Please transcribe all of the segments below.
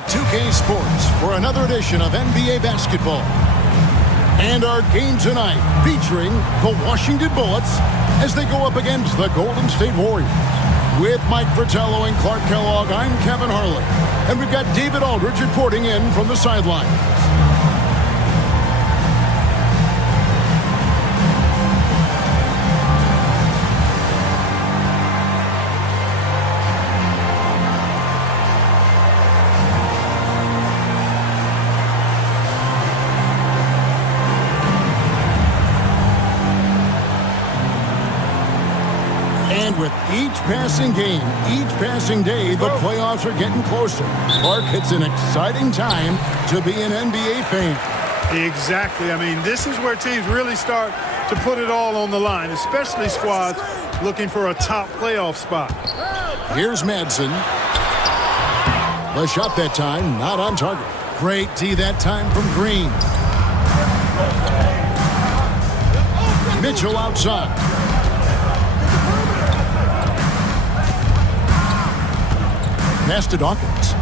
to 2K Sports for another edition of NBA basketball. And our game tonight featuring the Washington Bullets as they go up against the Golden State Warriors. With Mike Fratello and Clark Kellogg, I'm Kevin Harlan. And we've got David Aldridge reporting in from the sidelines. And with each passing game, each passing day, the playoffs are getting closer. Clark, it's an exciting time to be an NBA fan. Exactly. I mean, this is where teams really start to put it all on the line, especially squads looking for a top playoff spot. Here's Madsen. The shot that time, not on target. Great D that time from Green. Mitchell outside. Pass to Dawkins.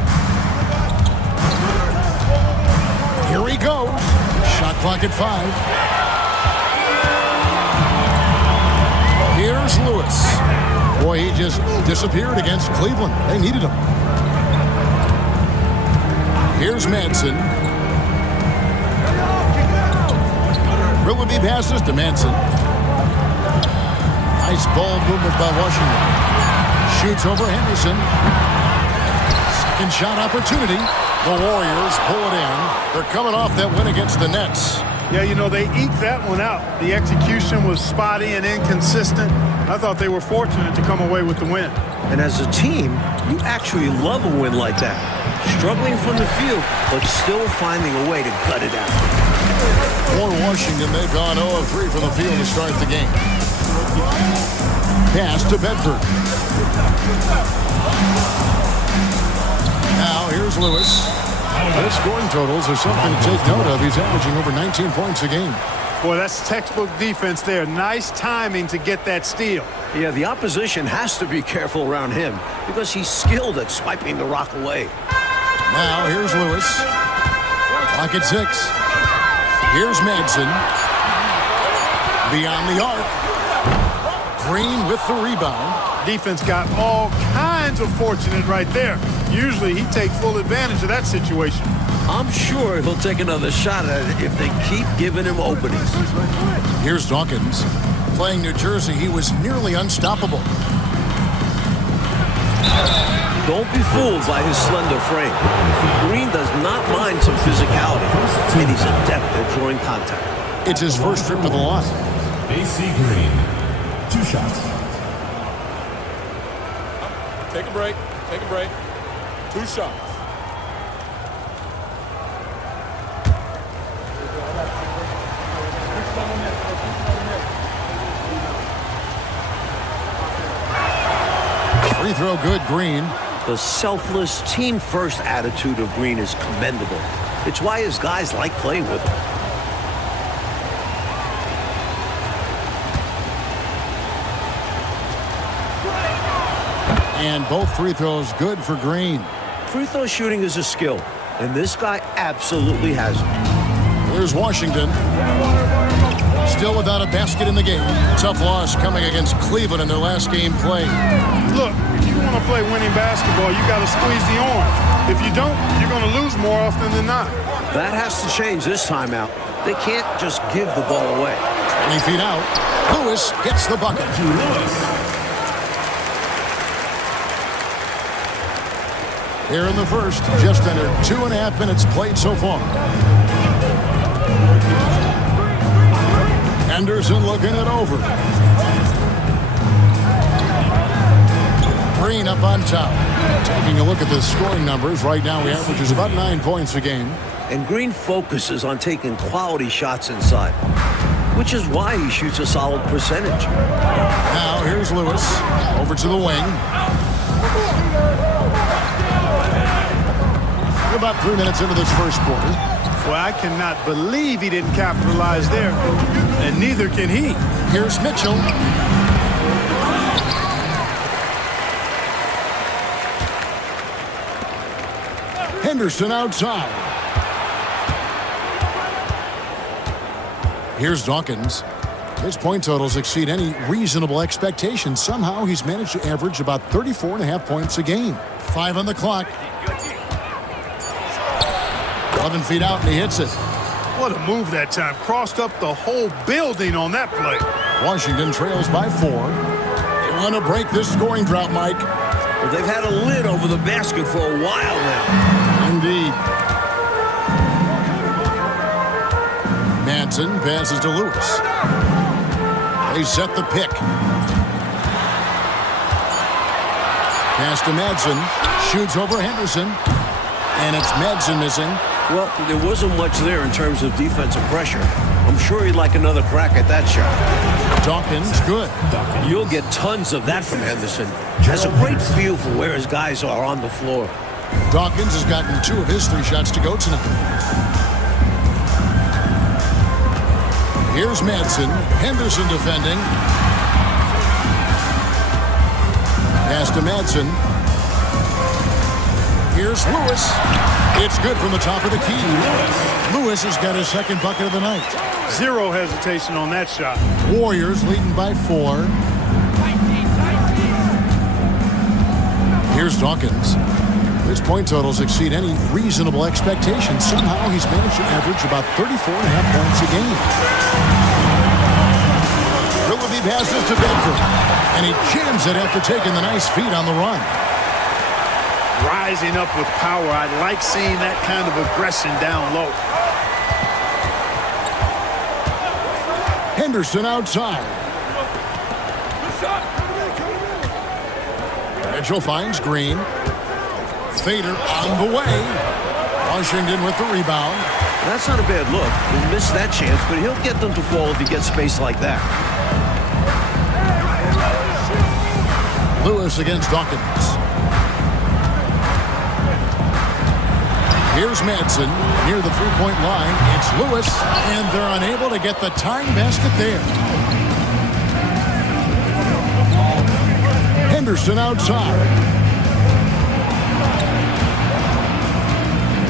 Here he goes. Shot clock at 5. Here's Lewis. Boy, he just disappeared against Cleveland. They needed him. Here's Madsen. Willoughby passes to Madsen. Nice ball movement by Washington. Shoots over Henderson. Second shot opportunity. The Warriors pull it in. They're coming off that win against the Nets. Yeah, you know, they eked that one out. The execution was spotty and inconsistent. I thought they were fortunate to come away with the win. And as a team, you actually love a win like that. Struggling from the field, but still finding a way to gut it out. For Washington, they've gone 0 of 3 from the field to start the game. Pass to Bedford. Now here's Lewis. Their scoring totals are something to take note of. He's averaging over 19 points a game. Boy, that's textbook defense there. Nice timing to get that steal. Yeah, the opposition has to be careful around him because he's skilled at swiping the rock away. Now here's Lewis. Clock at 6. Here's Madsen. Beyond the arc. Green with the rebound. Defense got all kinds of fortunate right there. Usually he takes full advantage of that situation. I'm sure he'll take another shot at it if they keep giving him openings. Here's Dawkins. Playing New Jersey, he was nearly unstoppable. Don't be fooled by his slender frame. Green does not mind some physicality, and he's adept at drawing contact. It's his first trip to the line. AC Green, 2 shots. Take a break. Take a break. 2 shots. Free throw good, Green. The selfless, team-first attitude of Green is commendable. It's why his guys like playing with him. And both free throws good for Green. Free throw shooting is a skill, and this guy absolutely has it. Here's Washington. Still without a basket in the game. Tough loss coming against Cleveland in their last game played. Look, if you want to play winning basketball, you got to squeeze the orange. If you don't, you're going to lose more often than not. That has to change this timeout. They can't just give the ball away. 20 feet out. Lewis gets the bucket. Here in the first, just under 2.5 minutes played so far. Henderson looking it over. Green up on top. Taking a look at the scoring numbers, right now he averages about 9 points a game. And Green focuses on taking quality shots inside, which is why he shoots a solid percentage. Now here's Lewis. Over to the wing. We're about 3 minutes into this first quarter. Well, I cannot believe he didn't capitalize there, and neither can he. Here's Mitchell. Henderson outside. Here's Dawkins. His point totals exceed any reasonable expectations. Somehow he's managed to average about 34.5 points a game. 5 on the clock. 11 feet out and he hits it. What a move that time. Crossed up the whole building on that play. Washington trails by 4. They want to break this scoring drought, Mike. Well, they've had a lid over the basket for a while now. Indeed. Manson passes to Lewis. They set the pick. Pass to Madsen. Shoots over Henderson. And it's Madsen missing. Well, there wasn't much there in terms of defensive pressure. I'm sure he'd like another crack at that shot. Dawkins, good. You'll get tons of that from Henderson. Has a great feel for where his guys are on the floor. Dawkins has gotten 2 of his 3 shots to go tonight. Here's Madsen. Henderson defending. Pass to Madsen. Here's Lewis. It's good from the top of the key. Lewis has got his 2nd bucket of the night. 0 hesitation on that shot. Warriors leading by 4. Here's Dawkins. His point totals exceed any reasonable expectations. Somehow he's managed to average about 34.5 points a game. Willoughby passes to Bedford, and he jams it after taking the nice feed on the run. Rising up with power. I like seeing that kind of aggression down low. Henderson outside. Mitchell finds Green. Fader on the way. Washington with the rebound. That's not a bad look. He'll miss that chance, but he'll get them to fall if he gets space like that. Lewis against Dawkins. Here's Madsen near the 3-point line. It's Lewis, and they're unable to get the tying basket there. Henderson outside.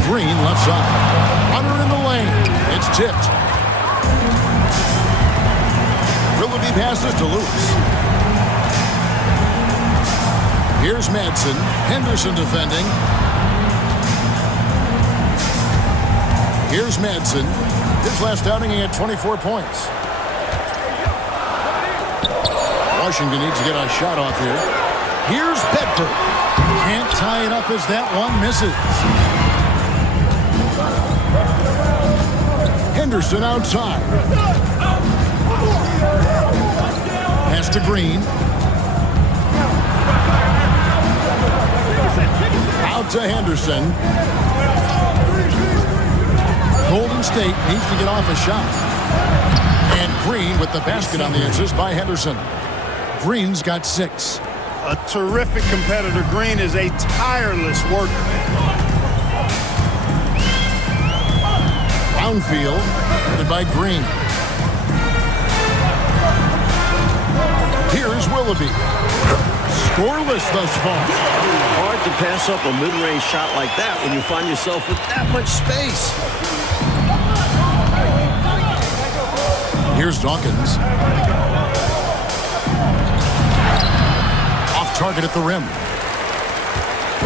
Green left side. Runner in the lane. It's tipped. Willoughby passes to Lewis. Here's Madsen. Henderson defending. Here's Madsen. His last outing, he had 24 points. Washington needs to get a shot off here. Here's Bedford. Can't tie it up as that one misses. Henderson outside. Pass to Green. Out to Henderson. Golden State needs to get off a shot. And Green with the basket on the assist by Henderson. Green's got 6. A terrific competitor. Green is a tireless worker. Brownfield, headed by Green. Here's Willoughby. Scoreless thus far. Hard to pass up a mid-range shot like that when you find yourself with that much space. Here's Dawkins. Off target at the rim.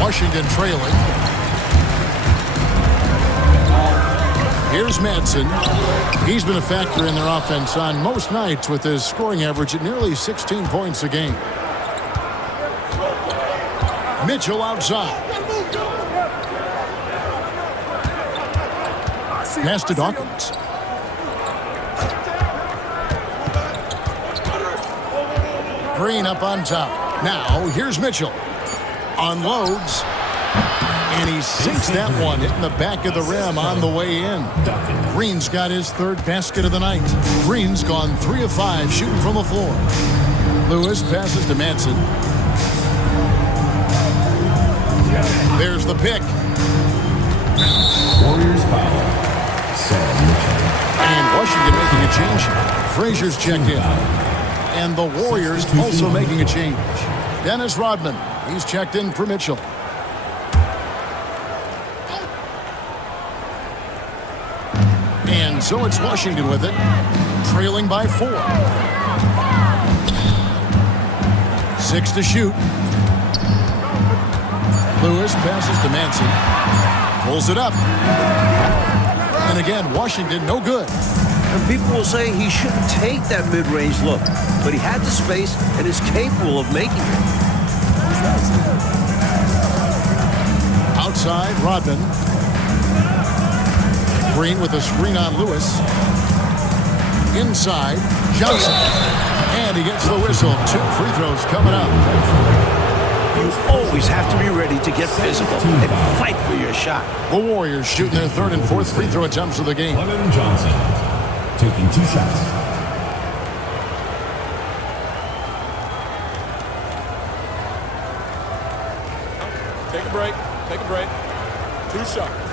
Washington trailing. Here's Madsen. He's been a factor in their offense on most nights with his scoring average at nearly 16 points a game. Mitchell outside. Pass to Dawkins. Green up on top. Now, here's Mitchell. Unloads. And he sinks that one, hitting the back of the rim on the way in. Green's got his 3rd basket of the night. Green's gone 3 of 5 shooting from the floor. Lewis passes to Madsen. There's the pick. Warriors foul. And Washington making a change here. Frazier's checked in. And the Warriors also making a change. Dennis Rodman, he's checked in for Mitchell. And so it's Washington with it, trailing by 4. 6 to shoot. Lewis passes to Manson. Pulls it up. And again, Washington no good. And people will say he shouldn't take that mid-range look, but he had the space and is capable of making it. Outside, Rodman. Green with a screen on Lewis. Inside, Johnson. And he gets the whistle. 2 free throws coming up. You always have to be ready to get physical and fight for your shot. The Warriors shooting their 3rd and 4th free throw attempts of the game. Clem Johnson taking 2 shots. Take a break. Take a break. 2 shots.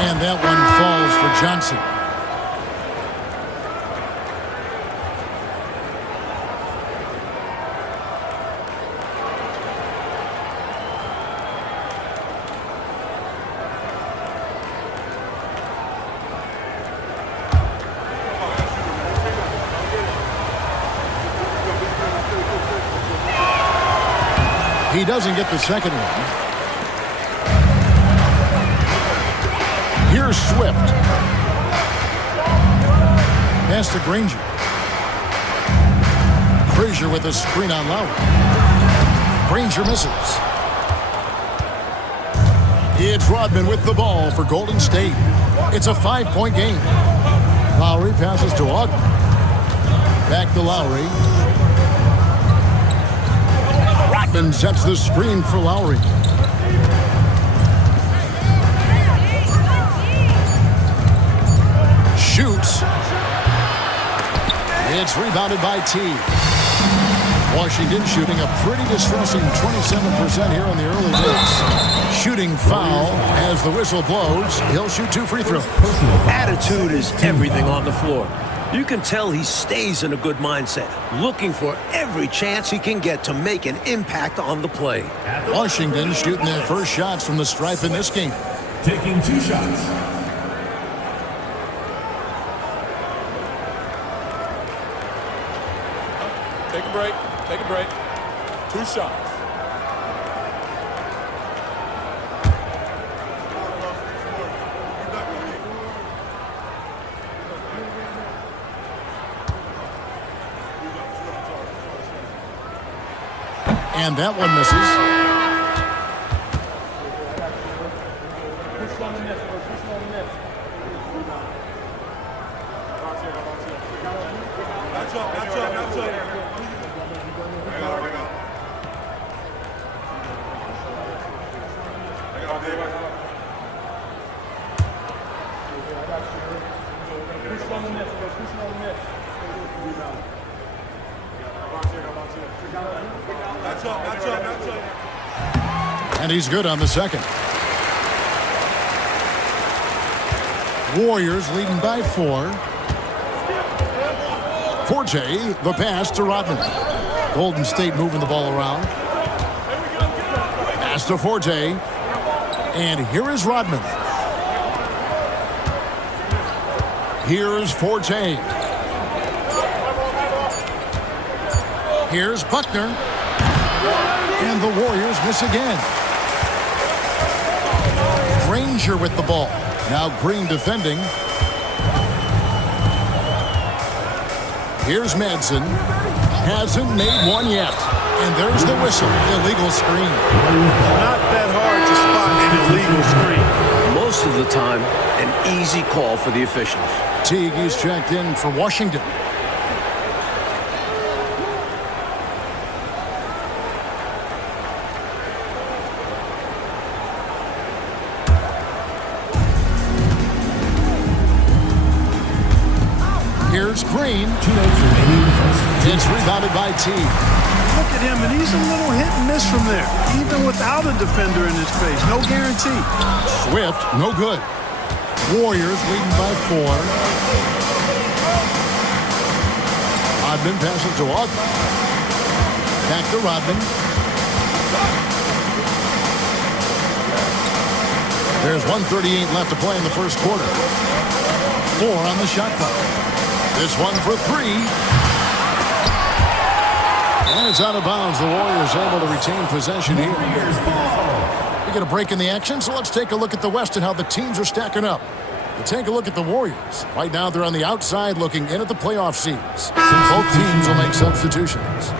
And that one falls for Johnson. He doesn't get the second one. Here's Swift. Pass to Granger. Frazier with a screen on Lowry. Granger misses. It's Rodman with the ball for Golden State. It's a 5-point game. Lowry passes to Ogden. Back to Lowry. Rodman sets the screen for Lowry. Shoots. It's rebounded by T. Washington shooting a pretty distressing 27% here in the early days. Shooting foul as the whistle blows. He'll shoot 2 free throws. Attitude is everything on the floor. You can tell he stays in a good mindset, looking for every chance he can get to make an impact on the play. Washington shooting their first shots from the stripe in this game. Taking 2 shots. Take a break. Take a break. 2 shots. And that one misses. And he's good on the second. Warriors leading by 4. Forte, the pass to Rodman. Golden State moving the ball around. Pass to Forte. And here is Rodman. Here's Forte. Here's Buckner. And the Warriors miss again. Granger with the ball. Now Green defending. Here's Manson. Hasn't made one yet. And there's the whistle. Illegal screen. Not that hard to spot an illegal screen. Most of the time, an easy call for the officials. Teague is checked in for Washington. Here's Green. It's rebounded by T. Look at him, and he's a little hit and miss from there, even without a defender in his face. No guarantee. Swift, no good. Warriors leading by 4. Rodman passes to Ogden. Back to Rodman. There's 1:38 left to play in the first quarter. 4 on the shot clock. This one for 3. And it's out of bounds. The Warriors able to retain possession here. We get a break in the action, so let's take a look at the West and how the teams are stacking up. We'll take a look at the Warriors. Right now, they're on the outside looking in at the playoff seeds. Both teams will make substitutions.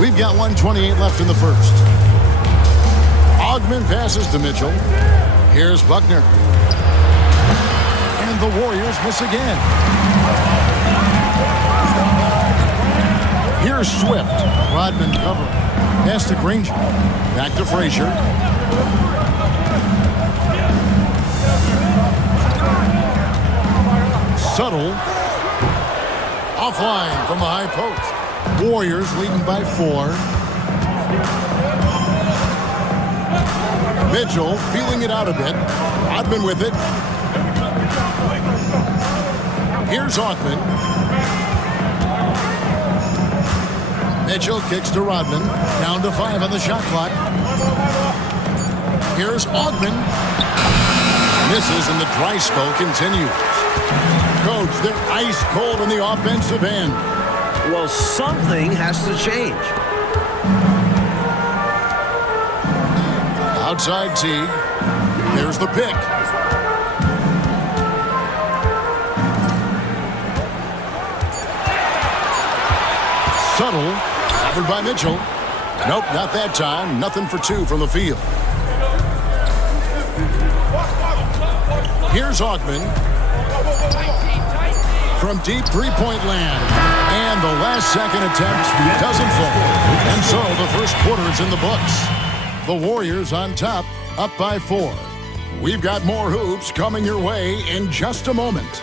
We've got 1:28 left in the first. Ogman passes to Mitchell. Here's Buckner. And the Warriors miss again. Here's Swift. Rodman covering. Pass to Granger. Back to Frazier. Subtle. Offline from the high post. Warriors leading by 4. Mitchell feeling it out a bit. Rodman with it. Here's Ogman. Mitchell kicks to Rodman. Down to 5 on the shot clock. Here's Ogman. Misses and the dry spell continues. Coach, they're ice cold on the offensive end. Well, something has to change. Outside Teague. Here's the pick. Subtle. Covered by Mitchell. Nope, not that time. Nothing for 2 from the field. Here's Ogman. From deep three-point land. And the last-second attempt doesn't fall. And so the first quarter is in the books. The Warriors on top, up by 4. We've got more hoops coming your way in just a moment.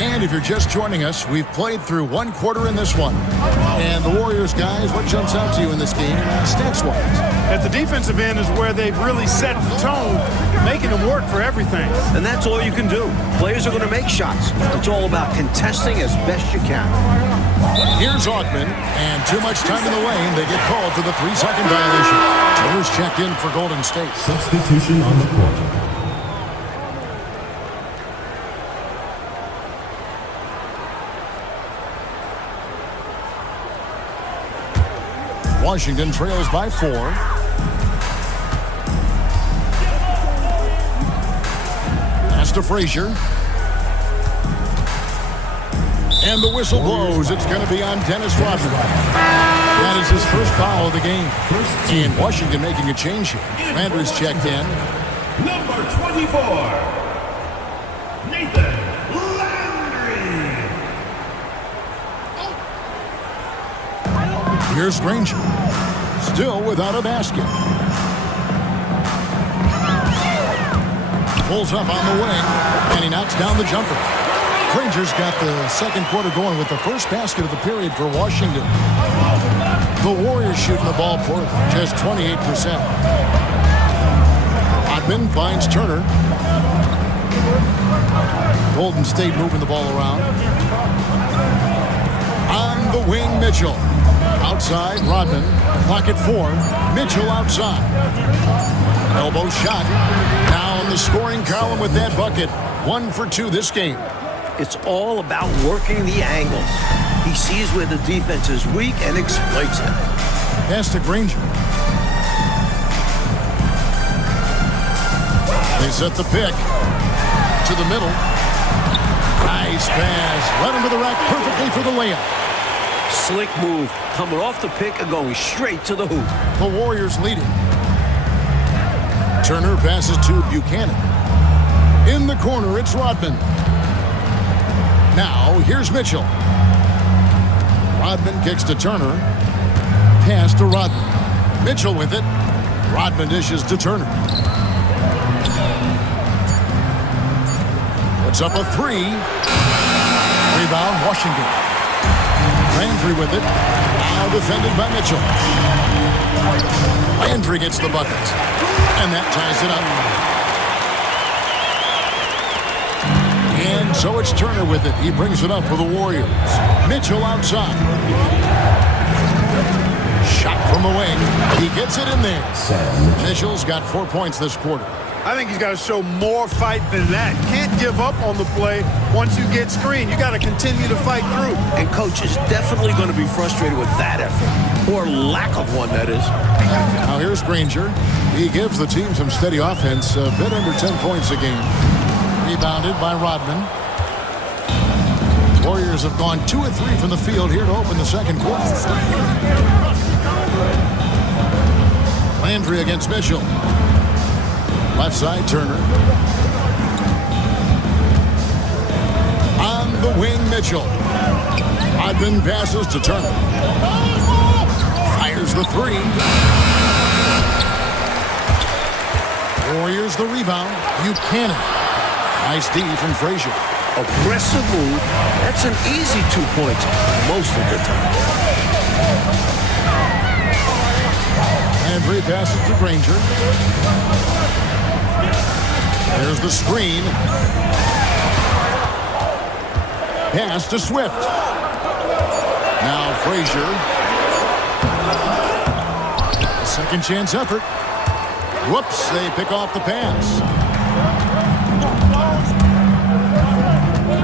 And if you're just joining us, we've played through 1 quarter in this one. And the Warriors, guys, what jumps out to you in this game, stats-wise? At the defensive end is where they've really set the tone, making them work for everything. And that's all you can do. Players are going to make shots. It's all about contesting as best you can. Here's Ogman, and too much time in the lane. They get called for the 3-second violation. Turner's checked in for Golden State. Substitution on the court. Washington trails by 4. Pass to Frazier. And the whistle blows. It's going to be on Dennis Rodman. That is his first foul of the game. And Washington making a change here. Landry's checked in. Number 24, Nathan Landry. Here's Granger. Still without a basket. Pulls up on the wing, and he knocks down the jumper. Granger's got the second quarter going with the first basket of the period for Washington. The Warriors shooting the ball poorly, just 28%. Rodman finds Turner. Golden State moving the ball around. On the wing, Mitchell. Outside, Rodman. Clock at 4. Mitchell outside. Elbow shot. Now in the scoring column with that bucket. 1 for 2 this game. It's all about working the angles. He sees where the defense is weak and exploits it. Pass to Granger. They set the pick. To the middle. Nice pass. Led him to the rack perfectly for the layup. Slick move, coming off the pick and going straight to the hoop. The Warriors leading. Turner passes to Buchanan. In the corner, it's Rodman. Now, here's Mitchell. Rodman kicks to Turner. Pass to Rodman. Mitchell with it. Rodman dishes to Turner. Puts up a three. Rebound, Washington. Landry with it. Now defended by Mitchell. Landry gets the bucket. And that ties it up. And so it's Turner with it. He brings it up for the Warriors. Mitchell outside. Shot from the wing. He gets it in there. Mitchell's got 4 points this quarter. I think he's got to show more fight than that. Can't give up on the play once you get screened. You got to continue to fight through. And coach is definitely going to be frustrated with that effort, or lack of one, that is. Now here's Granger. He gives the team some steady offense, a bit under 10 points a game. Rebounded by Rodman. Warriors have gone 2 of 3 from the field here to open the second quarter. Landry against Mitchell. Left side, Turner. On the wing, Mitchell. Rodman passes to Turner. Fires the three. Warriors the rebound. Buchanan. Nice D from Frazier. Aggressive move. That's an easy 2 points most of the time. Landry passes to Granger. There's the screen. Pass to Swift. Now Frazier. Second chance effort. Whoops, they pick off the pass.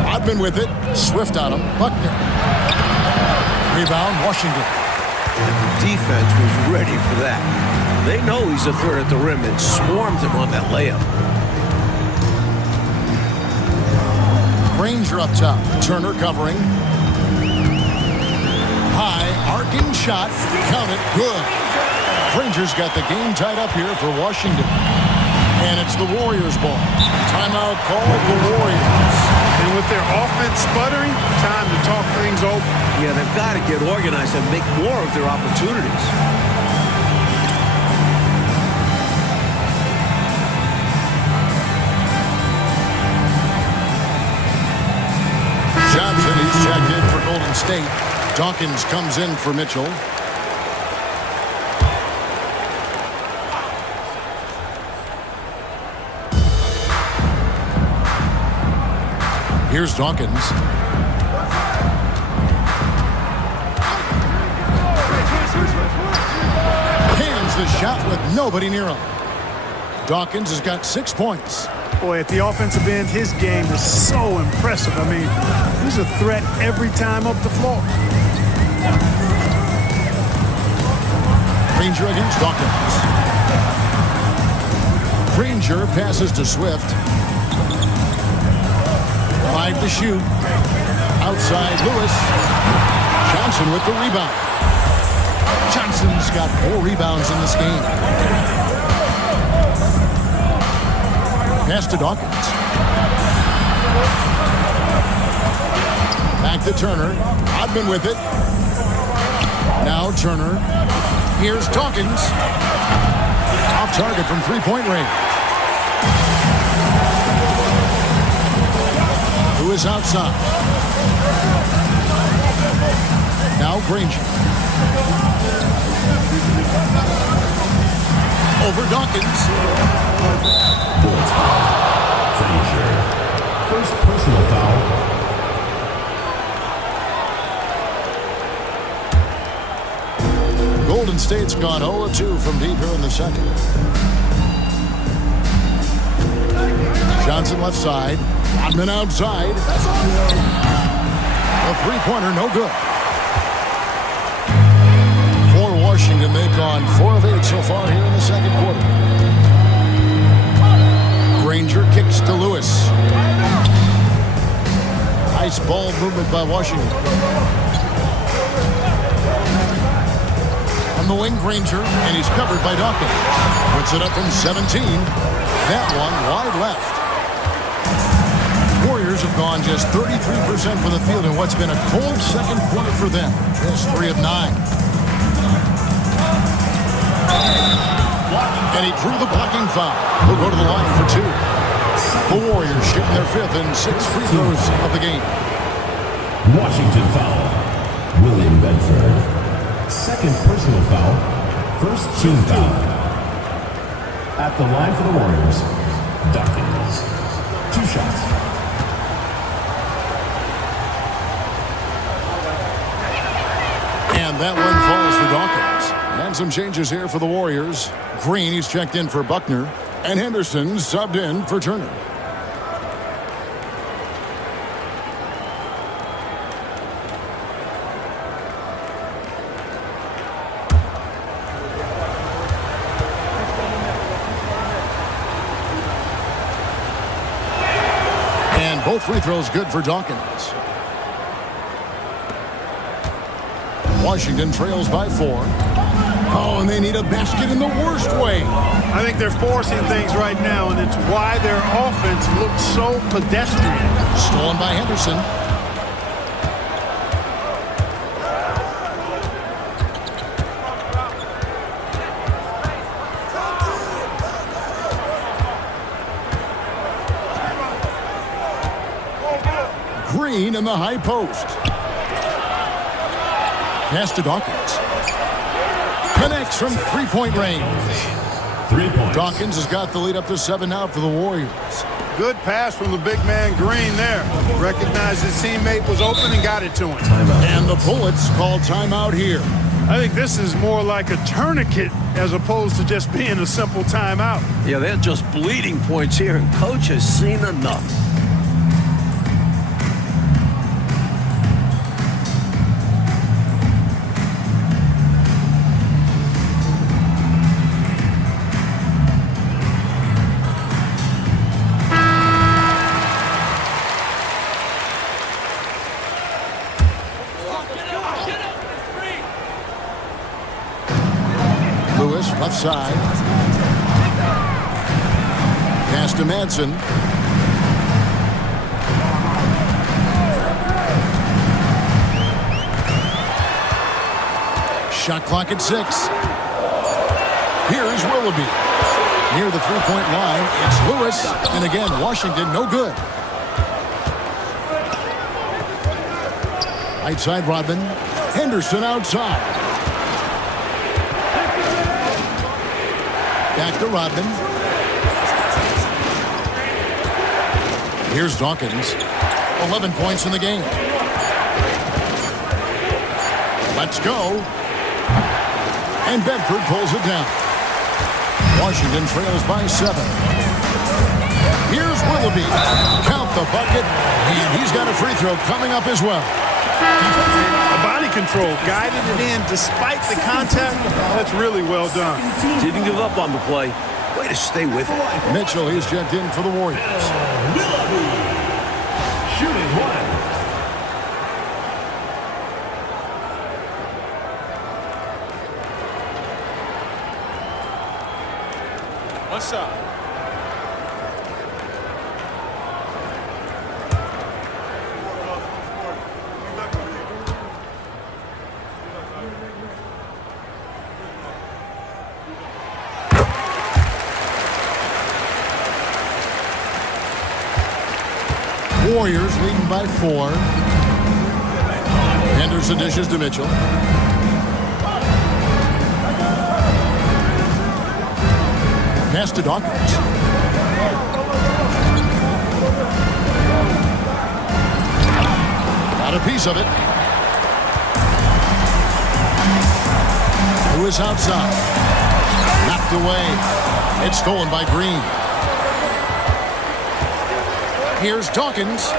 Rodman with it. Swift on him. Buckner. Rebound, Washington. The defense was ready for that. They know he's a threat at the rim and swarmed him on that layup. Granger up top. Turner covering. High, arcing shot. Count it. Good. Granger's got the game tied up here for Washington. And it's the Warriors' ball. Timeout called the Warriors. And with their offense sputtering, time to talk things over. Yeah, they've got to get organized and make more of their opportunities. Johnson, he's checked in for Golden State. Dawkins comes in for Mitchell. Here's Dawkins. Hands the shot with nobody near him. Dawkins has got 6 points. Boy, at the offensive end, his game is so impressive. I mean, he's a threat every time up the floor. Granger against Dawkins. Granger passes to Swift. 5 to shoot. Outside Lewis. Johnson with the rebound. Johnson's got 4 rebounds in this game. Pass to Dawkins. Back to Turner. Rodman with it. Now Turner. Here's Dawkins. Off target from three-point range. Who is outside? Now Granger. Over Dawkins. Frazier. First personal foul. Golden State's gone 0-2 from deep here in the second. Johnson left side. Rodman outside. A three-pointer, no good. For Washington, they've gone 4 of 8 so far here in the second quarter. Granger kicks to Lewis. Nice ball movement by Washington. On the wing, Granger, and he's covered by Dawkins. Puts it up from 17. That one wide left. Warriors have gone just 33% from the field in what's been a cold second quarter for them. Just 3 of 9. And he drew the blocking foul. He'll go to the line for 2. The Warriors shooting their 5th and 6th free throws of the game. Washington foul. William Bedford. Second personal foul. First team foul. At the line for the Warriors, Dawkins. 2 shots. And that one falls for Dawkins. And some changes here for the Warriors. Green, he's checked in for Buckner. And Henderson subbed in for Turner. And both free throws good for Dawkins. Washington trails by 4. Oh, and they need a basket in the worst way. I think they're forcing things right now, and it's why their offense looks so pedestrian. Stolen by Henderson. Green in the high post. Pass to Dawkins. Connects from three-point range. 3 points. Dawkins has got the lead up to 7 now for the Warriors. Good pass from the big man Green there. Recognized his teammate was open and got it to him. And the Bullets call timeout here. I think this is more like a tourniquet as opposed to just being a simple timeout. Yeah, they're just bleeding points here, and coach has seen enough. Lewis, left side. Pass to Manson. Shot clock at 6. Here is Willoughby. Near the three-point line, it's Lewis. And again, Washington, no good. Right side, Rodman. Henderson outside. Back to Rodman. Here's Dawkins. 11 points in the game. Let's go. And Bedford pulls it down. Washington trails by 7. Here's Willoughby. Count the bucket. And he's got a free throw coming up as well. Body control, guided it in despite the contact. That's really well done. Didn't give up on the play. Way to stay with it. Mitchell, he's checked in for the Warriors. Willoughby. Shooting 1. One shot. Warriors leading by 4. Henderson dishes to Mitchell. Pass to Dawkins. Got a piece of it. Lewis outside. Knocked away. It's stolen by Green. Here's Dawkins.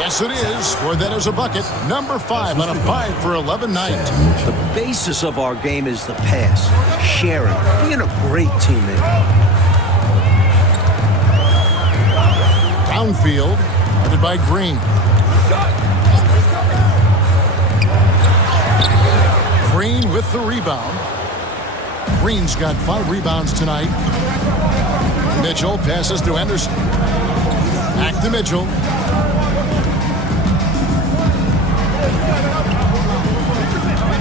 Yes, it is. Scored that as a bucket. Number 5 on a 5 for 11 night. The basis of our game is the pass, sharing, being a great teammate. Downfield, guarded by Green. Green with the rebound. Green's got 5 rebounds tonight. Mitchell passes to Henderson. Back to Mitchell.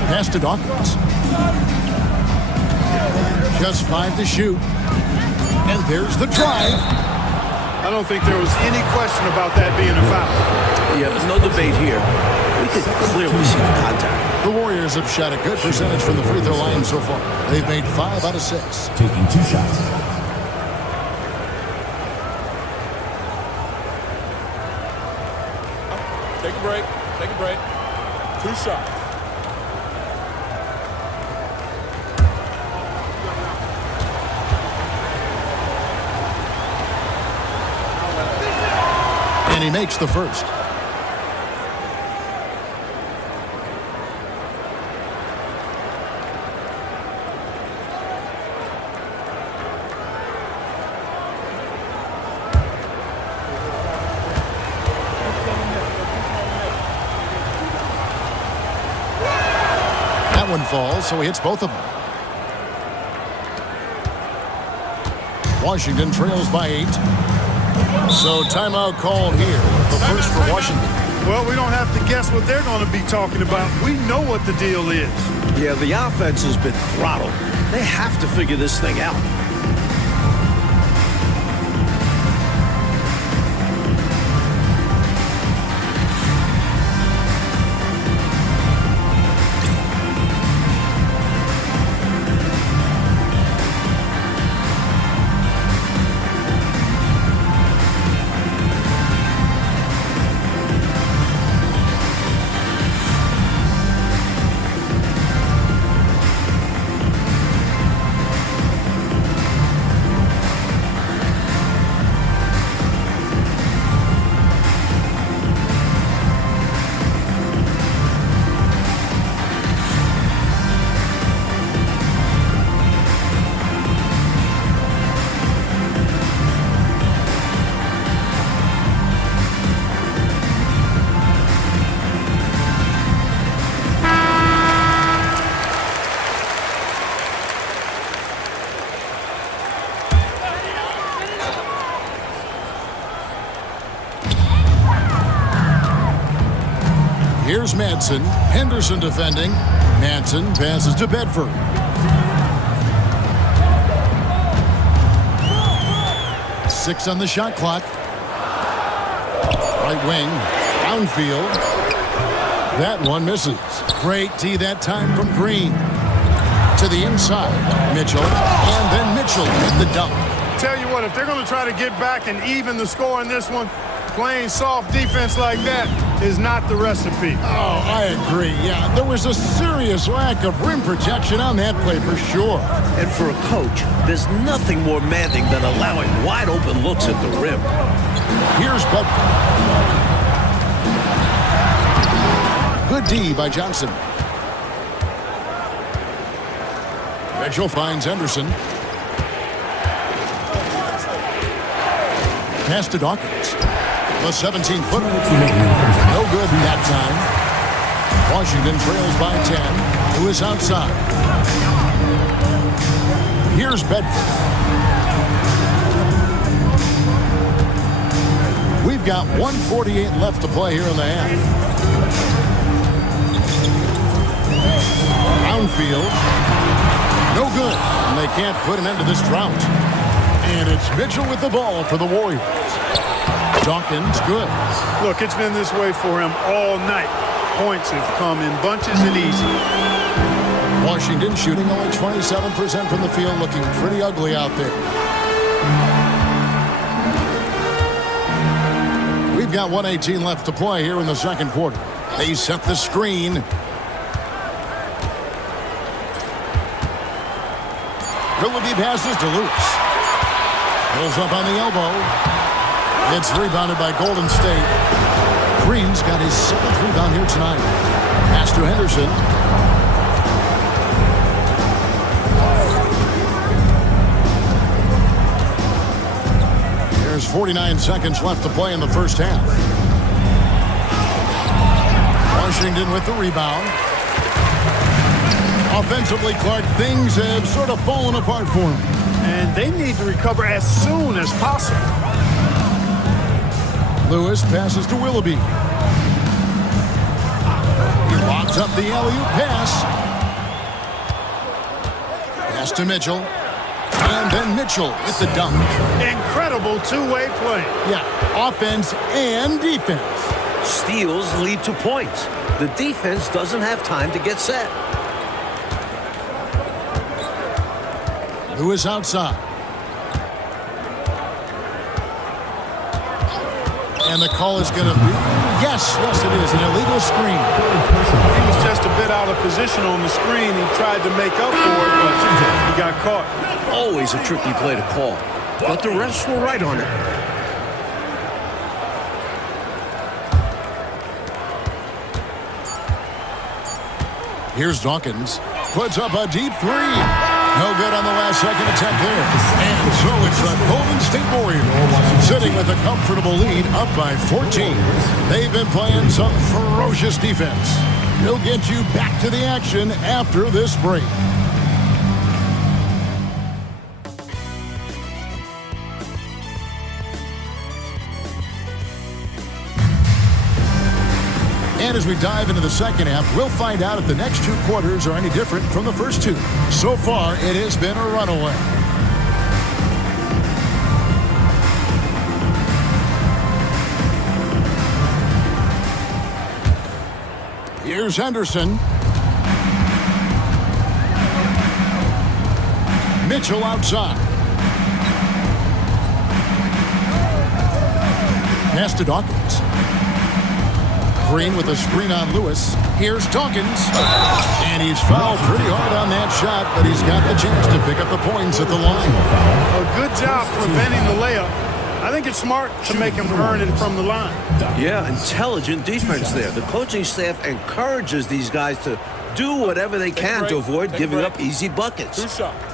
Pass to Dawkins. Just 5 to shoot. And there's the drive. I don't think there was any question about that being a foul. Yeah, there's no debate here. We could clearly see the contact. The Warriors have shot a good percentage from the free throw line so far. They've made 5 out of 6. Taking 2 shots. Take a break. Take a break. 2 shots. And he makes the first. That one falls, so he hits both of them. Washington trails by 8. So timeout called here. The first for Washington. Well, we don't have to guess what they're going to be talking about. We know what the deal is. Yeah, the offense has been throttled. They have to figure this thing out. Here's Manson. Henderson defending. Manson passes to Bedford. Six on the shot clock. Right wing. Downfield. That one misses. Great D that time from Green. To the inside. Mitchell. And then Mitchell with the dunk. Tell you what, if they're going to try to get back and even the score in this one, playing soft defense like that is not the recipe. Oh, I agree. Yeah, there was a serious lack of rim protection on that play for sure. And for a coach, there's nothing more maddening than allowing wide open looks at the rim. Here's Bedford. Good D by Johnson. Mitchell finds Henderson. Pass to Dawkins. The 17-footer. No good that time. Washington trails by 10. Who is outside? Here's Bedford. We've got 1:48 left to play here in the half. Brownfield. No good. And they can't put an end to this drought. And it's Mitchell with the ball for the Warriors. Dawkins, good. Look, it's been this way for him all night. Points have come in bunches and easy. Washington shooting only 27% from the field, looking pretty ugly out there. We've got 1:18 left to play here in the second quarter. They set the screen. Willoughby passes to Lewis. Pulls up on the elbow. It's rebounded by Golden State. Green's got his 7th rebound here tonight. Pass to Henderson. There's 49 seconds left to play in the first half. Washington with the rebound. Offensively, Clark, things have sort of fallen apart for him. And they need to recover as soon as possible. Lewis passes to Willoughby. He locks up the alley-oop pass. Pass to Mitchell. And then Mitchell with the dunk. Incredible two-way play. Yeah, offense and defense. Steals lead to points. The defense doesn't have time to get set. Lewis outside. And the call is going to be, yes, it is, an illegal screen. He was just a bit out of position on the screen. He tried to make up for it, but he got caught. Always a tricky play to call, but the refs were right on it. Here's Dawkins. Puts up a deep three. No good on the last second attempt there. And so it's the Golden State Warriors sitting with a comfortable lead up by 14. They've been playing some ferocious defense. They'll get you back to the action after this break. And as we dive into the second half, we'll find out if the next two quarters are any different from the first two. So far, it has been a runaway. Here's Henderson. Mitchell outside. Pass to Dawkins. Green with a screen on Lewis. Here's Dawkins. And he's fouled pretty hard on that shot, but he's got the chance to pick up the points at the line. A good job preventing the layup. I think it's smart to make him earn it from the line. Yeah, intelligent defense there. The coaching staff encourages these guys to do whatever they can to avoid giving up easy buckets. 2 shots.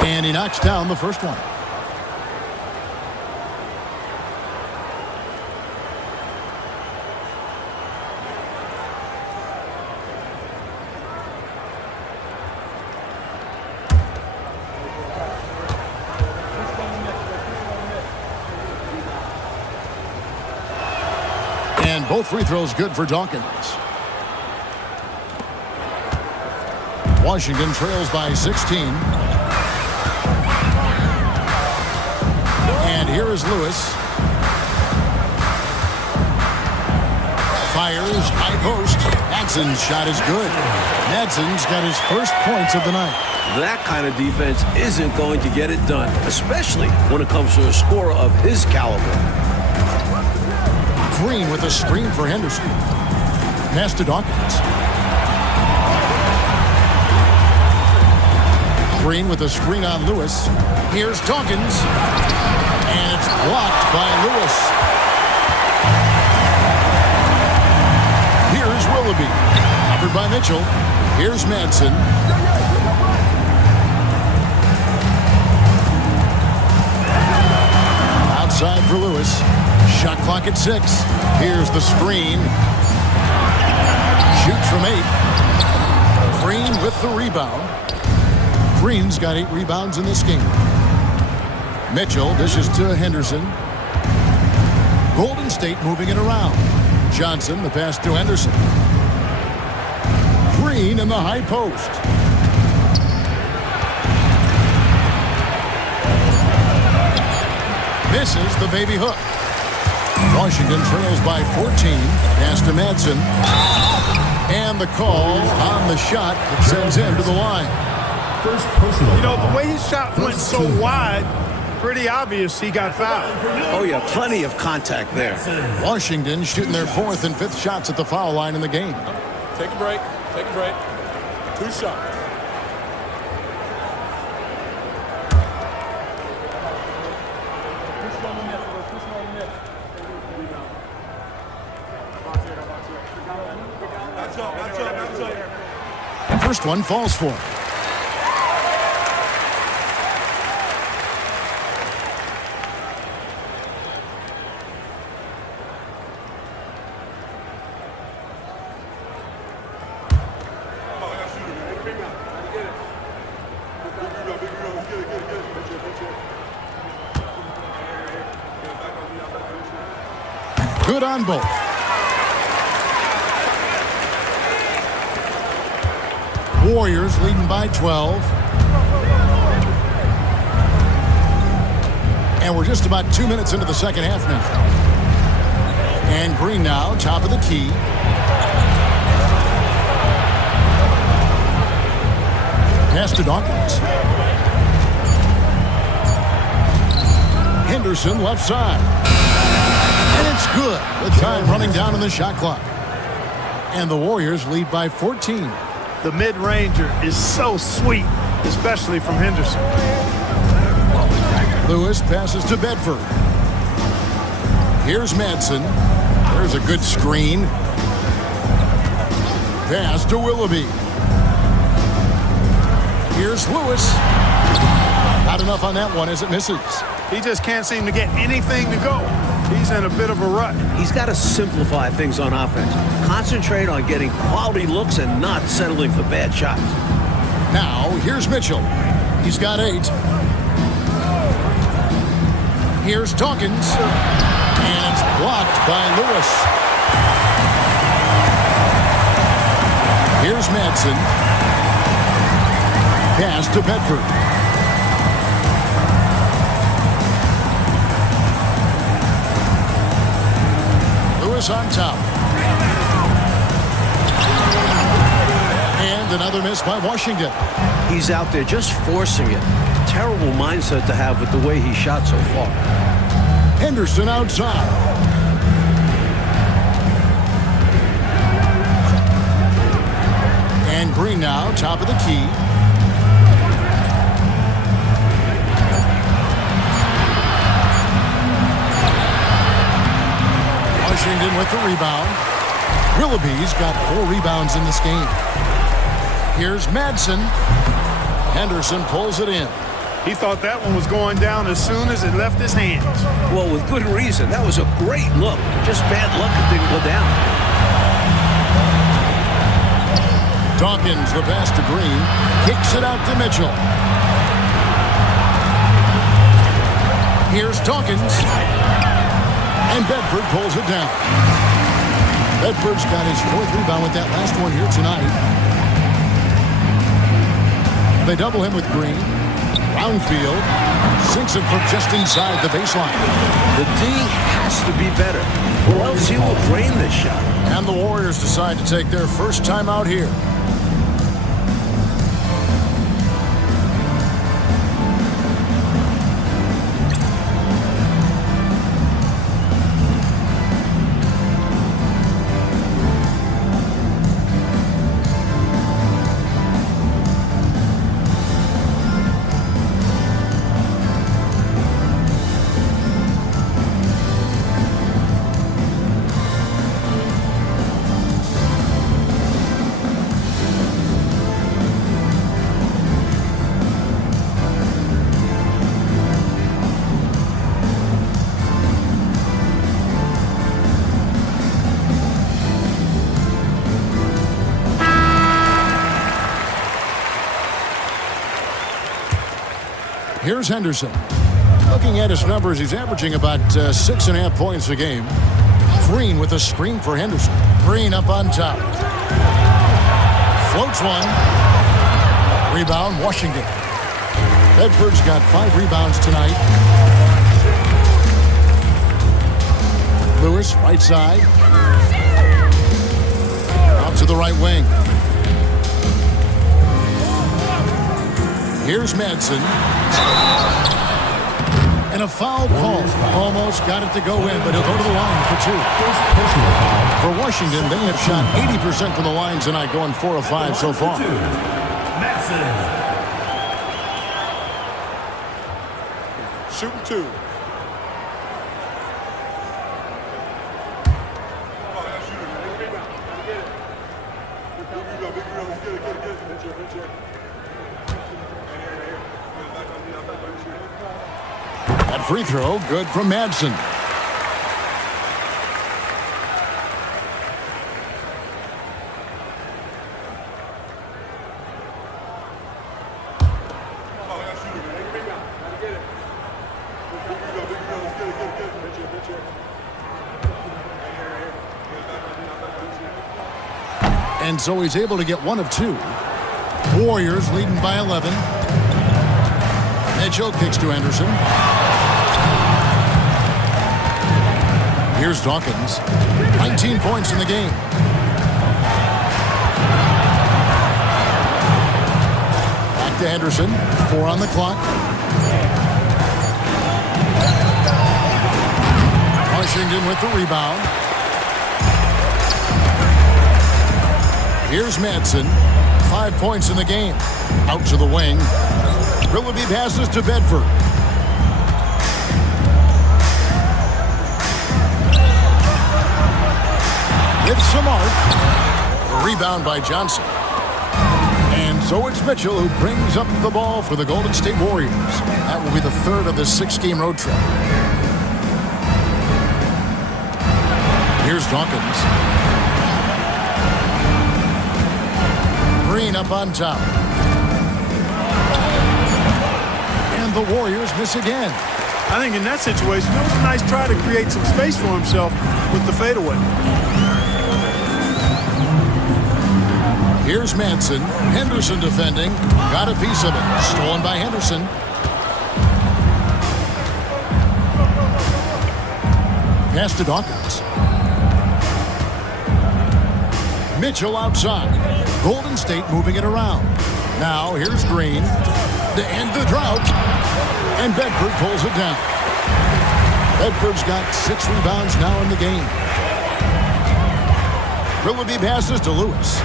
And he knocks down the first one. And both free throws good for Dawkins. Washington trails by 16. And here is Lewis. Fires, high post. Madson's shot is good. Madson's got his first points of the night. That kind of defense isn't going to get it done, especially when it comes to a scorer of his caliber. Green with a screen for Henderson. Pass to Dawkins. Green with a screen on Lewis. Here's Dawkins. And it's blocked by Lewis. Here's Willoughby. Covered by Mitchell. Here's Madsen. Outside for Lewis. Shot clock at 6. Here's the screen. Shoots from 8. Green with the rebound. Green's got 8 rebounds in this game. Mitchell dishes to Henderson. Golden State moving it around. Johnson, the pass to Henderson. Green in the high post. Misses the baby hook. Washington trails by 14. Pass to Madsen. And the call on the shot that sends him to the line. First personal You know, foul. the way his shot went so wide, pretty obvious he got fouled. Oh, yeah, plenty of contact there. Washington shooting their 4th and 5th shots at the foul line in the game. Take a break. Take a break. 2 shots. First one falls for him. Good on both. Warriors leading by 12. And we're just about 2 minutes into the second half now. And Green now, top of the key. Pass to Dawkins. Henderson left side. And it's good with time running down on the shot clock. And the Warriors lead by 14. The mid-ranger is so sweet, especially from Henderson. Lewis passes to Bedford. Here's Madsen. There's a good screen. Pass to Willoughby. Here's Lewis. Not enough on that one as it misses. He just can't seem to get anything to go. He's in a bit of a rut. He's got to simplify things on offense. Concentrate on getting quality looks and not settling for bad shots. Now, here's Mitchell. He's got 8. Here's Dawkins. And it's blocked by Lewis. Here's Madsen. Pass to Bedford. Lewis on top. And another miss by Washington. He's out there just forcing it. Terrible mindset to have with the way he shot so far. Henderson outside. And Green now, top of the key. Washington with the rebound. Willoughby's got 4 rebounds in this game. Here's Madsen. Henderson pulls it in. He thought that one was going down as soon as it left his hands. Well, with good reason. That was a great look. Just bad luck it didn't go down. Dawkins, the pass to Green. Kicks it out to Mitchell. Here's Dawkins. And Bedford pulls it down. Bedford's got his 4th rebound with that last one here tonight. They double him with Green. Brownfield sinks it from just inside the baseline. The D has to be better, or else he will drain this shot. And the Warriors decide to take their first time out here. Here's Henderson. Looking at his numbers, he's averaging about 6.5 points a game. Green with a screen for Henderson. Green up on top. Floats one. Rebound, Washington. Bedford's got 5 rebounds tonight. Lewis, right side. Out to the right wing. Here's Madsen. And a foul call. Almost got it to go in, but he'll go to the line for 2. For Washington, they have shot 80% from the line tonight, going 4 of 5 so far. Shooting 2. That free throw, good from Madsen. And so he's able to get one of two. Warriors leading by 11. Mitchell kicks to Henderson. Here's Dawkins. 19 points in the game. Back to Henderson. 4 on the clock. Washington with the rebound. Here's Madsen. 5 points in the game. Out to the wing. Willoughby passes to Bedford. With some arc. Rebound by Johnson. And so it's Mitchell who brings up the ball for the Golden State Warriors. That will be the third of this 6-game road trip. Here's Dawkins. Green up on top. And the Warriors miss again. I think in that situation, it was a nice try to create some space for himself with the fadeaway. Here's Madsen. Henderson defending. Got a piece of it. Stolen by Henderson. Pass to Dawkins. Mitchell outside. Golden State moving it around. Now here's Green to end the drought. And Bedford pulls it down. Bedford's got 6 rebounds now in the game. Willoughby passes to Lewis.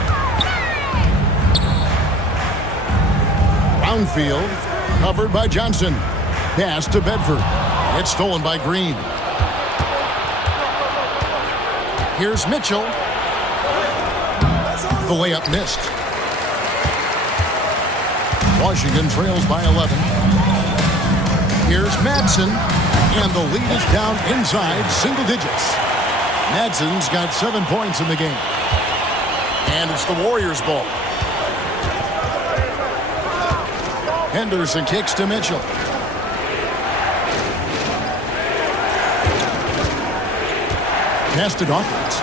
Brownfield covered by Johnson. Pass to Bedford. It's stolen by Green. Here's Mitchell. The layup missed. Washington trails by 11. Here's Madsen. And the lead is down inside single digits. Madsen's got 7 points in the game. And it's the Warriors' ball. Henderson kicks to Mitchell. Pass to Dawkins.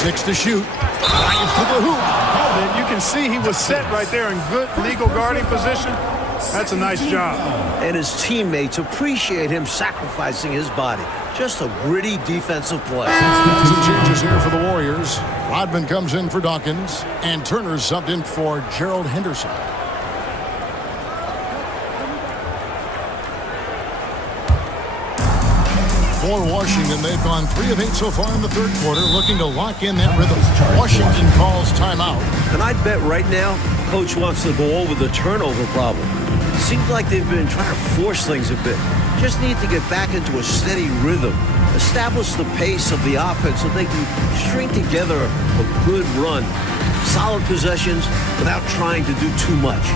6 to shoot. 5 to the hoop. And you can see he was set right there in good legal guarding position. That's a nice job. And his teammates appreciate him sacrificing his body. Just a gritty defensive play. Some changes here for the Warriors. Rodman comes in for Dawkins, and Turner's subbed in for Gerald Henderson. For Washington, they've gone 3 of 8 so far in the third quarter, looking to lock in that rhythm. Washington calls timeout. And I bet right now, Coach wants to go over the turnover problem. Seems like they've been trying to force things a bit. Just need to get back into a steady rhythm. Establish the pace of the offense so they can string together a good run. Solid possessions without trying to do too much.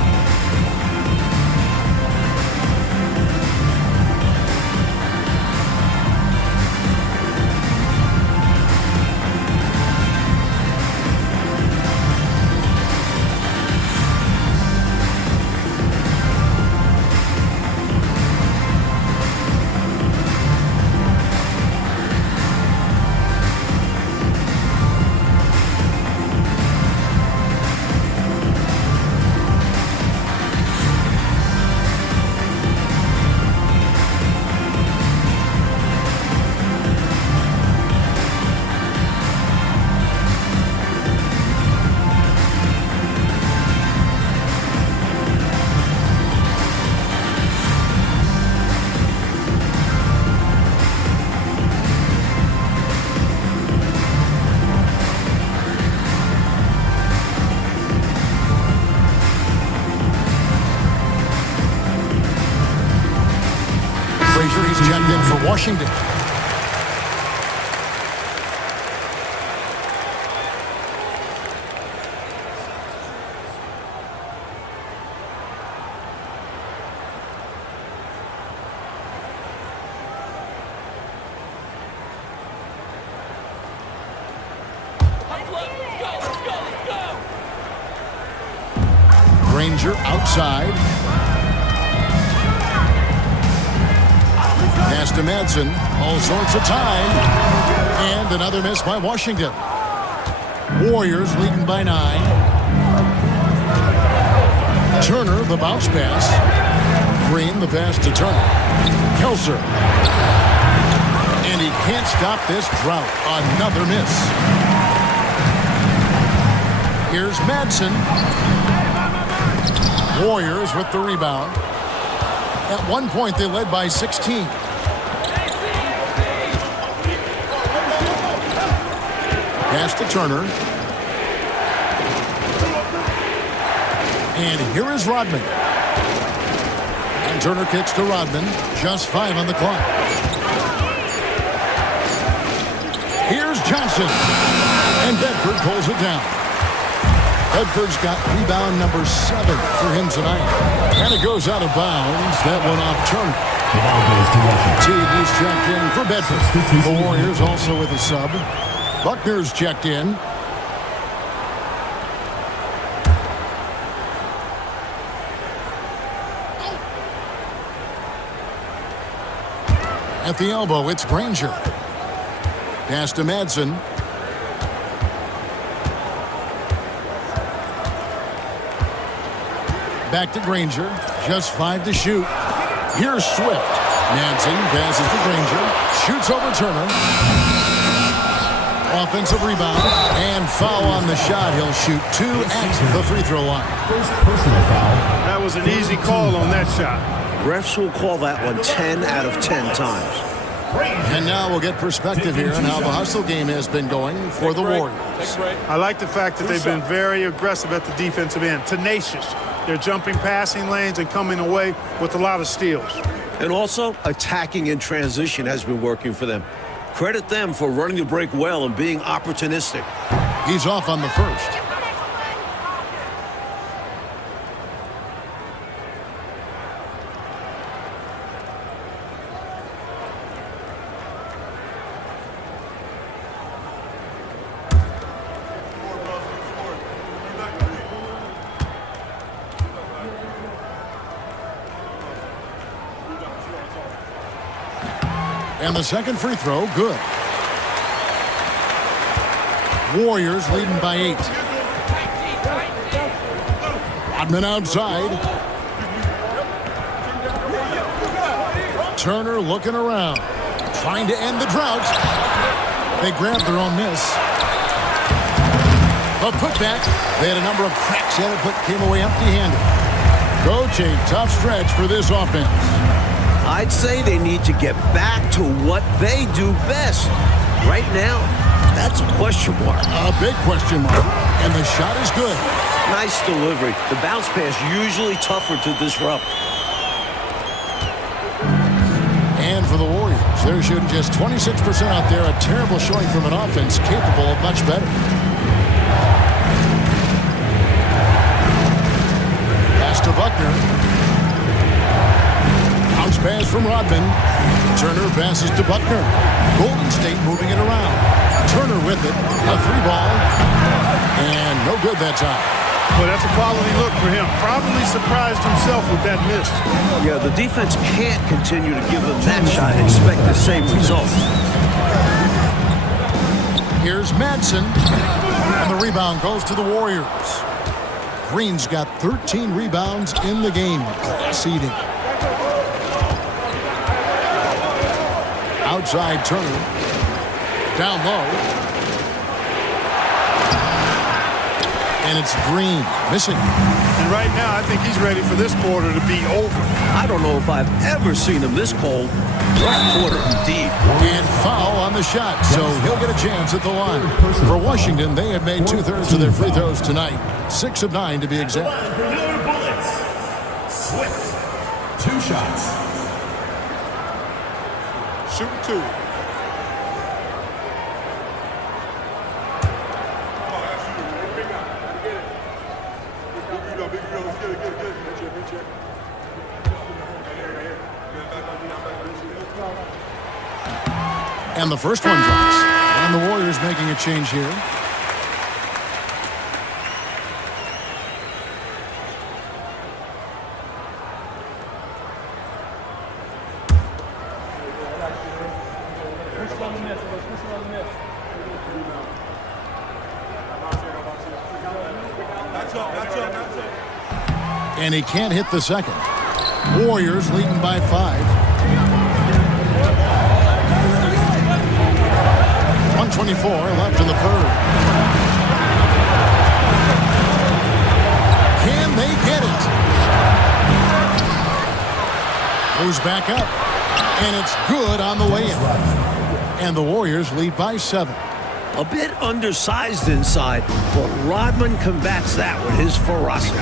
He's checked in for Washington. Granger outside. Pass to Madsen. All sorts of time. And another miss by Washington. Warriors leading by 9. Turner, the bounce pass. Green, the pass to Turner. Kelser. And he can't stop this drought. Another miss. Here's Madsen. Warriors with the rebound. At one point, they led by 16. Pass to Turner. And here is Rodman. And Turner kicks to Rodman. Just 5 on the clock. Here's Johnson. And Bedford pulls it down. Bedford's got rebound number 7 for him tonight. And it goes out of bounds. That one off Turner. The ball goes to Washington. Teague's checked in for Bedford. The Warriors also with a sub. Buckner's checked in. At the elbow, it's Granger. Pass to Madsen. Back to Granger. Just 5 to shoot. Here's Swift. Madsen passes to Granger. Shoots over Turner. Offensive rebound. And foul on the shot. He'll shoot 2 at the free throw line. First personal foul. That was an easy call on that shot. Refs will call that one 10 out of 10 times. And now we'll get perspective here on how the hustle game has been going for the Warriors. I like the fact that they've been very aggressive at the defensive end. Tenacious. They're jumping passing lanes and coming away with a lot of steals. And also, attacking in transition has been working for them. Credit them for running the break well and being opportunistic. He's off on the first. And the second free throw, good. Warriors leading by 8. Rodman outside. Turner looking around, trying to end the drought. They grabbed their own miss. A putback. They had a number of cracks at it, but came away empty-handed. Coach, a tough stretch for this offense. I'd say they need to get back to what they do best. Right now, that's a question mark. A big question mark. And the shot is good. Nice delivery. The bounce pass usually tougher to disrupt. And for the Warriors, they're shooting just 26% out there. A terrible showing from an offense capable of much better. Pass to Buckner. Bounce pass from Rodman. Turner passes to Buckner. Golden State moving it around. Turner with it. A 3-ball. And no good that time. Well, that's a quality look for him. Probably surprised himself with that miss. Yeah, the defense can't continue to give them that shot and expect the same result. Here's Madsen. And the rebound goes to the Warriors. Green's got 13 rebounds in the game. Seeding. Outside Turner. Down low. And it's Green missing. And right now, I think he's ready for this quarter to be over. I don't know if I've ever seen him this cold. Rough quarter indeed. And foul on the shot, so he'll get a chance at the line. For Washington, they have made 2/3 of their free throws tonight. 6 of 9 to be exact. For your Bullets, Swift. 2 shots. Shooting 2. And the first one drops. And the Warriors making a change here. And he can't hit the second. Warriors leading by 5. 124 left in the third. Can they get it? Goes back up. And it's good on the way in. And the Warriors lead by 7. A bit undersized inside, but Rodman combats that with his ferocity.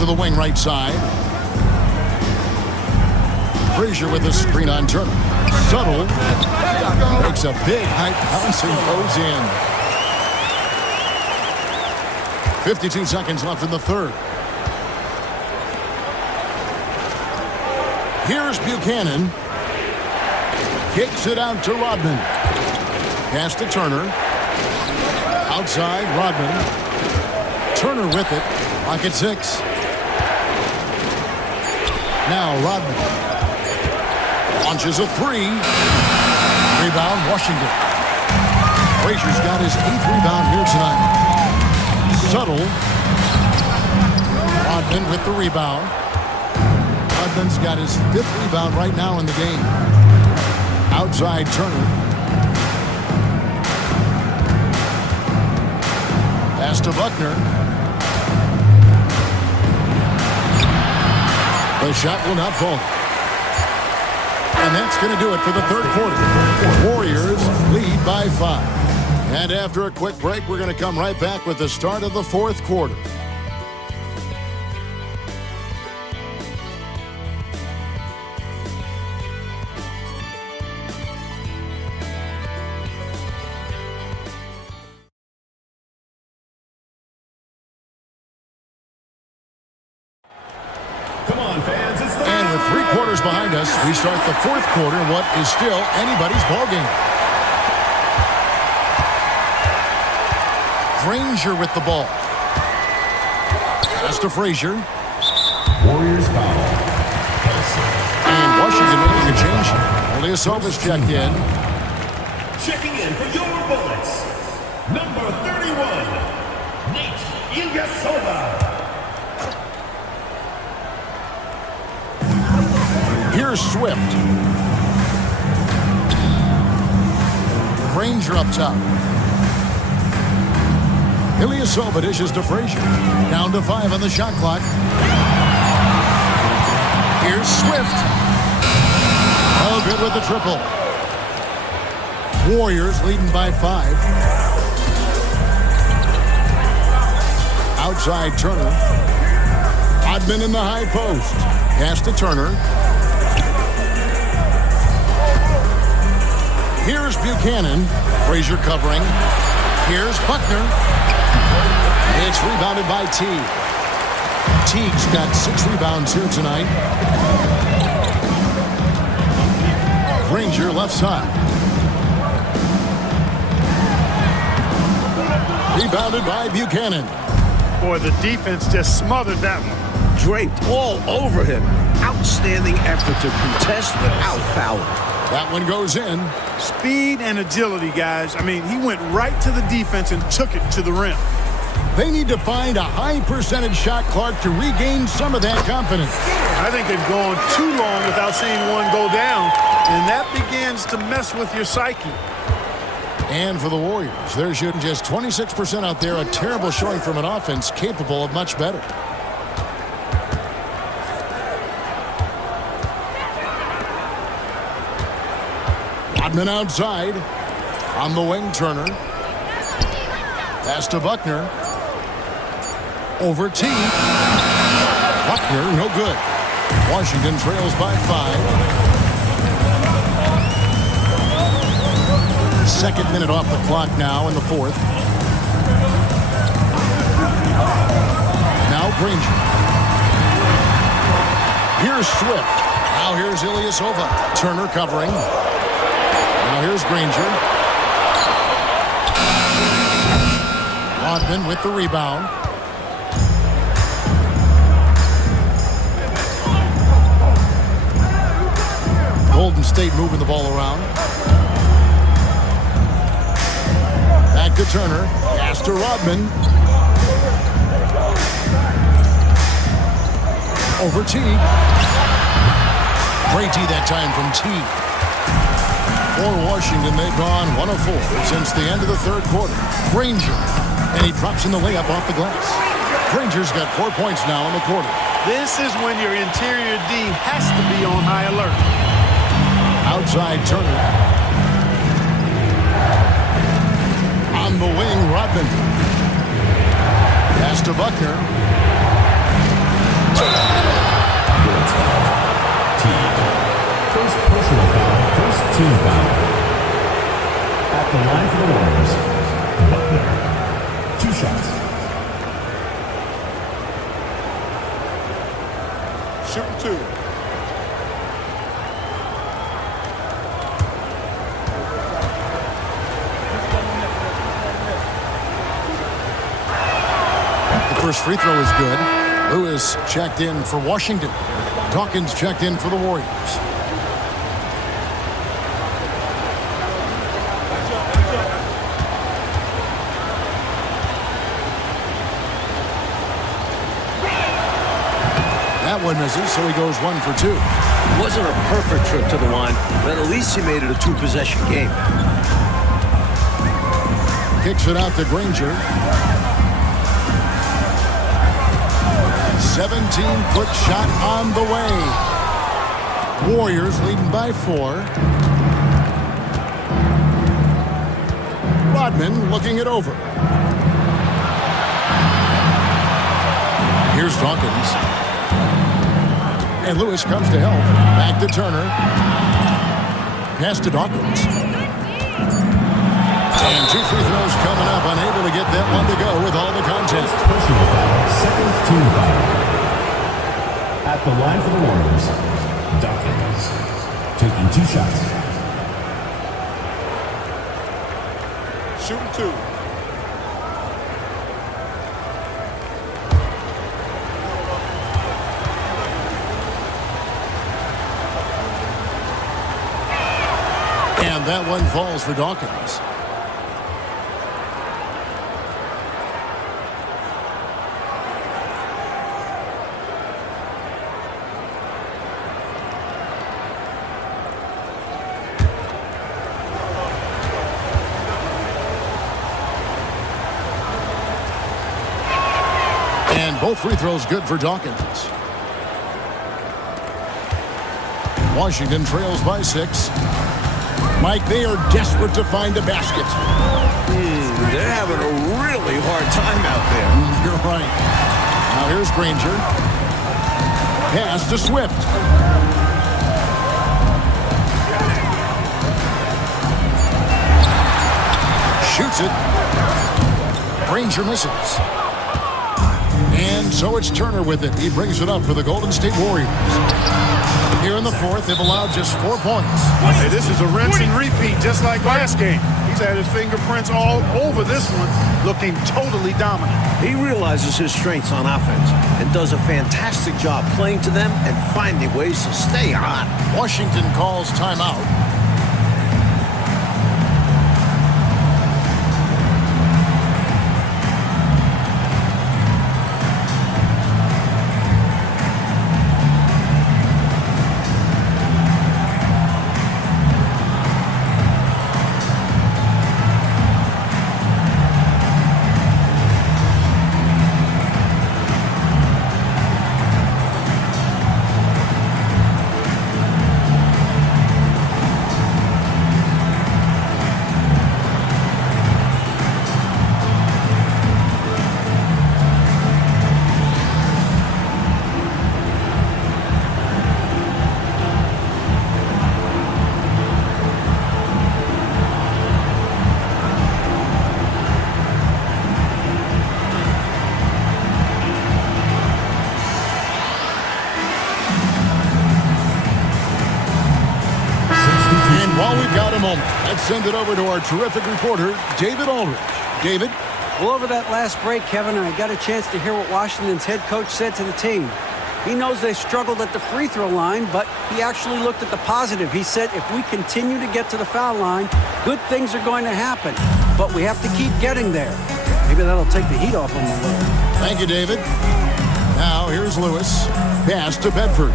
To the wing right side. Frazier with the screen on Turner. Subtle. Makes a big high bounce and goes in. 52 seconds left in the third. Here's Buchanan. Kicks it out to Rodman. Pass to Turner. Outside, Rodman. Turner with it. Clock at 6. Now Rodman. Launches a 3. Rebound, Washington. Frazier's got his 8th rebound here tonight. Subtle. Rodman with the rebound. Rodman's got his 5th rebound right now in the game. Outside Turner. Pass to Buckner. The shot will not fall. And that's going to do it for the third quarter. Warriors lead by 5. And after a quick break, we're going to come right back with the start of the fourth quarter. Come on, fans. It's the And with 3 quarters behind us, we start the fourth quarter in what is still anybody's ballgame. Granger with the ball. Pass to Frazier. Warriors foul. And Washington making a change here. Ilyasova's checked in. Checking in for your Bullets, number 31, Nate Ilyasova. Here's Swift. Granger up top. Ilyasova dishes to Frazier. Down to 5 on the shot clock. Here's Swift. Oh, good with the triple. Warriors leading by 5. Outside Turner. Rodman in the high post. Pass to Turner. Here's Buchanan. Frazier covering. Here's Buckner. It's rebounded by Teague. Teague's got 6 rebounds here tonight. Granger left side. Rebounded by Buchanan. Boy, the defense just smothered that one. Draped all over him. Outstanding effort to contest without fouling. That one goes in. Speed and agility, guys. I mean, he went right to the defense and took it to the rim. They need to find a high percentage shot, Clark, to regain some of that confidence. I think they've gone too long without seeing one go down, and that begins to mess with your psyche. And for the Warriors, they're shooting just 26% out there, a terrible showing from an offense capable of much better. Rodman outside. On the wing, Turner. Pass to Buckner. Over Teague. Buckner, no good. Washington trails by 5. Second minute off the clock now in the fourth. Now Granger. Here's Swift. Now here's Ilyasova. Turner covering. Now here's Granger. Rodman with the rebound. Golden State moving the ball around. to Turner. Pass to Rodman. Over Teague. Great D that time from Teague. For Washington, they've gone 1 of 4 since the end of the third quarter. Granger. And he drops in the layup off the glass. Granger's got 4 points now in the quarter. This is when your interior D has to be on high alert. Outside Turner. On the wing, Rodman. Pass to Buckner. First personal foul, first team foul. At the line for the Warriors, Buckner. 2 shots. Shooting 2. The first free throw is good. Lewis checked in for Washington. Dawkins checked in for the Warriors. That one misses, so he goes 1 for 2. It wasn't a perfect trip to the line, but at least he made it a 2-possession game. Kicks it out to Granger. 17-foot shot on the way. Warriors leading by 4. Rodman looking it over. Here's Dawkins. And Lewis comes to help. Back to Turner. Pass to Dawkins. And 2 free throws coming up. Unable to get that one to go with all the content. Personal foul, second team foul. At the line for the Warriors, Dawkins. Taking 2 shots. Shooting 2. And that one falls for Dawkins. And both free throws good for Dawkins. Washington trails by 6. Mike, they are desperate to find a basket. They're having a really hard time out there. You're right. Now here's Granger. Pass to Swift. Shoots it. Granger misses. And so it's Turner with it. He brings it up for the Golden State Warriors. Here in the fourth, they've allowed just 4 points. Hey, this is a rinse and repeat, just like last game. He's had his fingerprints all over this one, looking totally dominant. He realizes his strengths on offense and does a fantastic job playing to them and finding ways to stay hot. Washington calls timeout. Let's send it over to our terrific reporter, David Aldridge. David? Well, over that last break, Kevin, I got a chance to hear what Washington's head coach said to the team. He knows they struggled at the free throw line, but he actually looked at the positive. He said, if we continue to get to the foul line, good things are going to happen. but we have to keep getting there. Maybe that'll take the heat off them a little. Thank you, David. Now, here's Lewis. Pass to Bedford.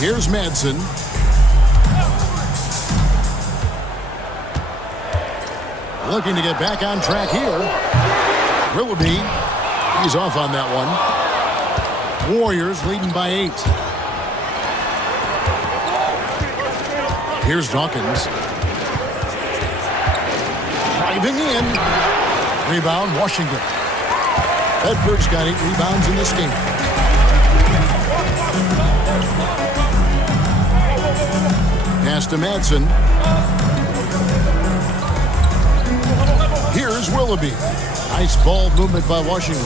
Here's Madsen. Looking to get back on track here. Willoughby. He's off on that one. Warriors leading by 8. Here's Dawkins. Driving in. Rebound, Washington. Bedford's got 8 rebounds in this game. Pass to Madsen. Here's Willoughby. Nice ball movement by Washington.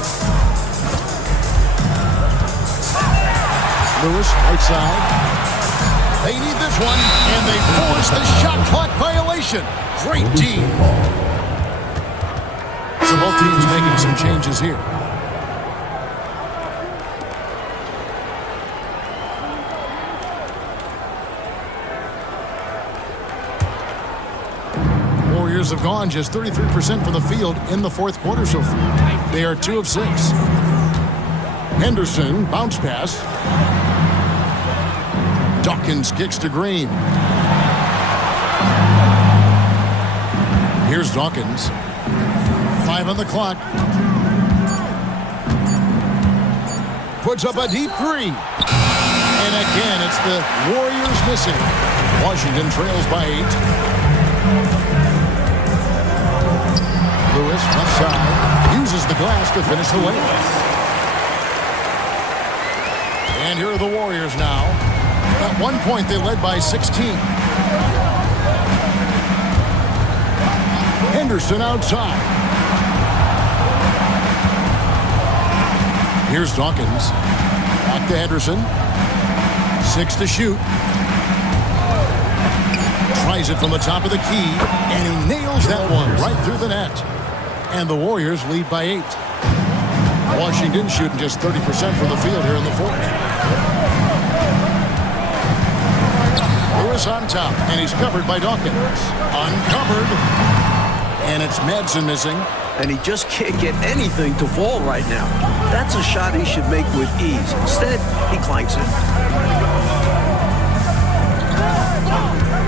Lewis, right side. They need this one, and they force the shot clock violation. Great D. So both teams making some changes here. Warriors have gone just 33% from the field in the fourth quarter so far. They are 2 of 6. Henderson, bounce pass. Dawkins kicks to Green. Here's Dawkins. 5 on the clock. Puts up a deep 3. And again, it's the Warriors missing. Washington trails by 8. Lewis, left side, uses the glass to finish the layup. And here are the Warriors now. At one point, they led by 16. Henderson outside. Here's Dawkins. Back to Henderson. 6 to shoot. Tries it from the top of the key, and he nails that one right through the net. And the Warriors lead by 8. Washington shooting just 30% from the field here in the fourth. Lewis on top, and he's covered by Dawkins. Uncovered. And it's Madsen missing. And he just can't get anything to fall right now. That's a shot he should make with ease. Instead, he clanks it.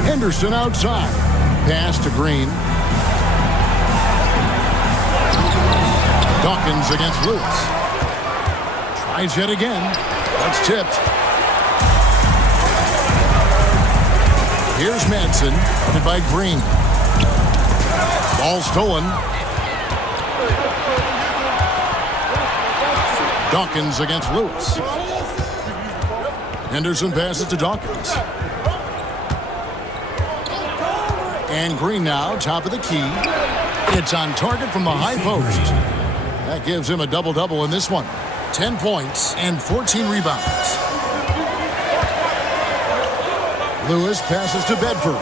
Henderson outside. Pass to Green. Dawkins against Lewis. Tries yet again. That's tipped. Here's Madsen, guarded by Green. Ball stolen. Dawkins against Lewis. Henderson passes to Dawkins. And Green now, top of the key. It's on target from the high post. That gives him a double-double in this one. 10 points and 14 rebounds. Lewis passes to Bedford.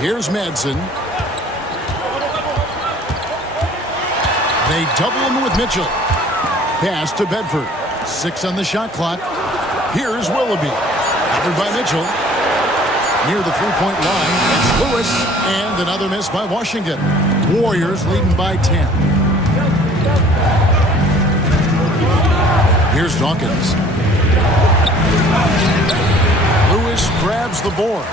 Here's Madsen. They double him with Mitchell. Pass to Bedford. 6 on the shot clock. Here's Willoughby. Covered by Mitchell. Near the three-point line, it's Lewis, and another miss by Washington. Warriors leading by 10. Here's Dawkins. Lewis grabs the board.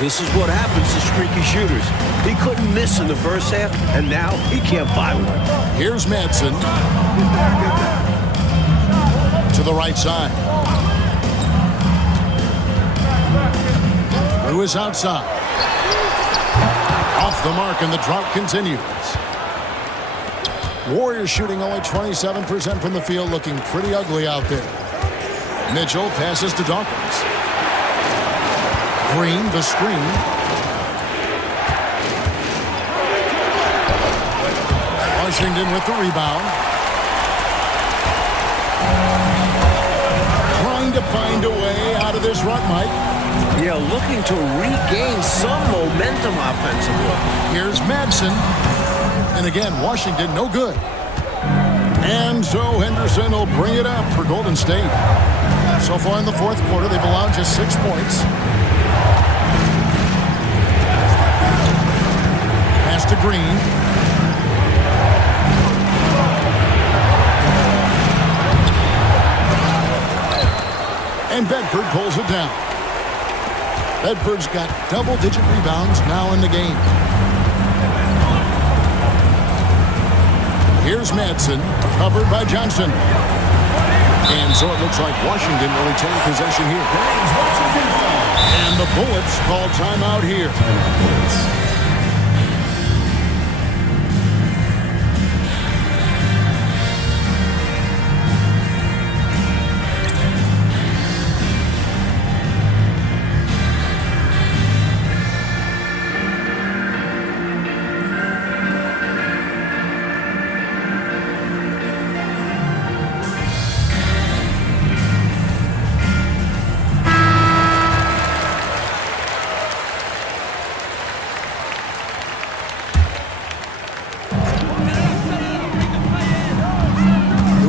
This is what happens to streaky shooters. He couldn't miss in the first half, and now he can't buy one. Here's Madsen. To the right side. Lewis outside. Off the mark, and the drought continues. Warriors shooting only 27% from the field, looking pretty ugly out there. Mitchell passes to Dawkins. Green, the screen. Washington with the rebound. Trying to find a way out of this rut, Mike. Yeah, looking to regain some momentum offensively. Here's Madsen. And again, Washington no good. And so Henderson will bring it up for Golden State. So far in the fourth quarter, they've allowed just 6 points. to Green. And Bedford pulls it down. Bedford's got double-digit rebounds now in the game. Here's Madsen, covered by Johnson. And so it looks like Washington will retain possession here. And the Bullets call timeout here.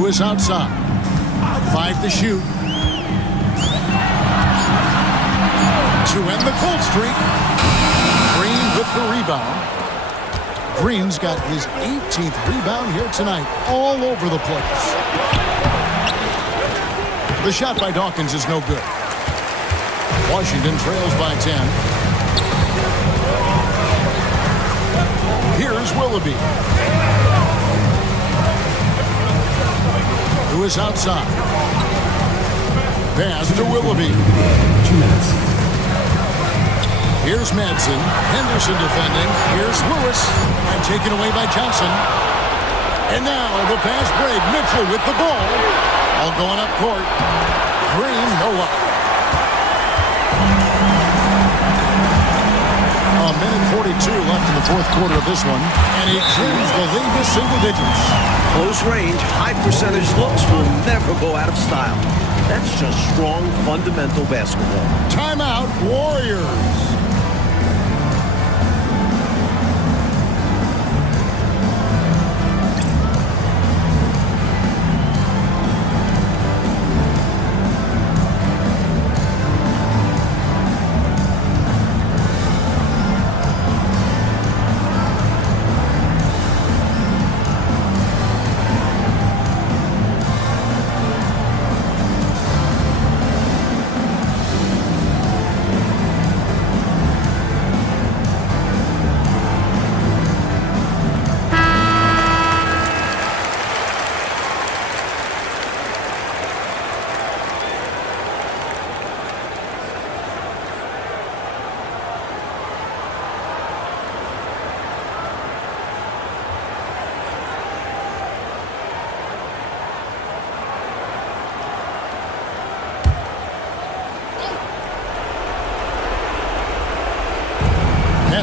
Lewis outside. 5 to shoot. To end the cold streak. Green with the rebound. Green's got his 18th rebound here tonight. All over the place. The shot by Dawkins is no good. Washington trails by 10. Here's Willoughby. Lewis outside. Pass to Willoughby. 2 minutes. Here's Madsen. Henderson defending. Here's Lewis. And taken away by Johnson. And now the fast break. Mitchell with the ball. All going up court. Green, no luck. A minute 42 left in the fourth quarter of this one. And he trims the lead to single digits. Close range, high percentage looks will never go out of style. That's just strong, fundamental basketball. Timeout, Warriors.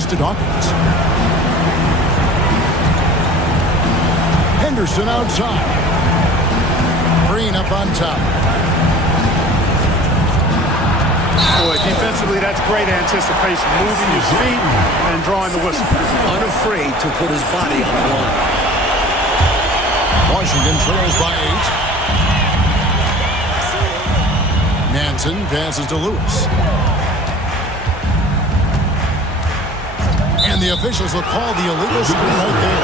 To Dawkins. Henderson outside. Green up on top. Boy, defensively, that's great anticipation. Moving his feet and drawing the whistle. Unafraid to put his body on the line. Washington trails by 8. Madsen passes to Lewis. And the officials will call the illegal screen right there.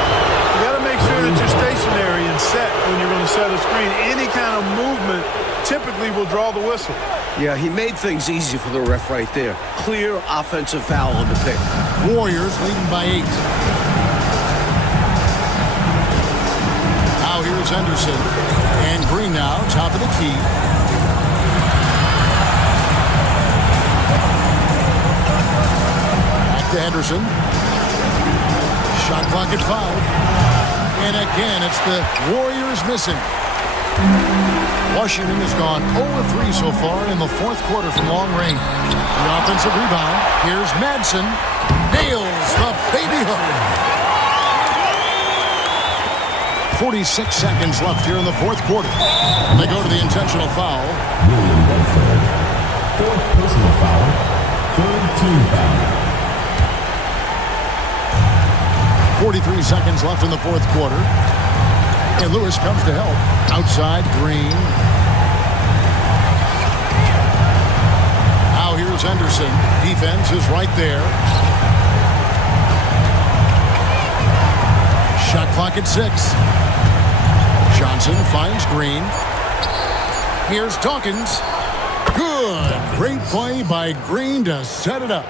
You got to make sure that you're stationary and set when you're going to set a screen. Any kind of movement typically will draw the whistle. Yeah, he made things easy for the ref right there. Clear offensive foul on the pick. Warriors leading by 8. Now here's Henderson. And Green now, top of the key. Back to Henderson. Shot clock at 5. And again, it's the Warriors missing. Washington has gone 0-3 so far in the fourth quarter from long range. The offensive rebound. Here's Madsen. Nails the baby hook. 46 seconds left here in the fourth quarter. And they go to the intentional foul. William Bedford. 4th personal foul. 3rd team foul. 43 seconds left in the fourth quarter. And Lewis comes to help. Outside, Green. Now here's Henderson. Defense is right there. Shot clock at 6. Johnson finds Green. Here's Dawkins. Good. Great play by Green to set it up.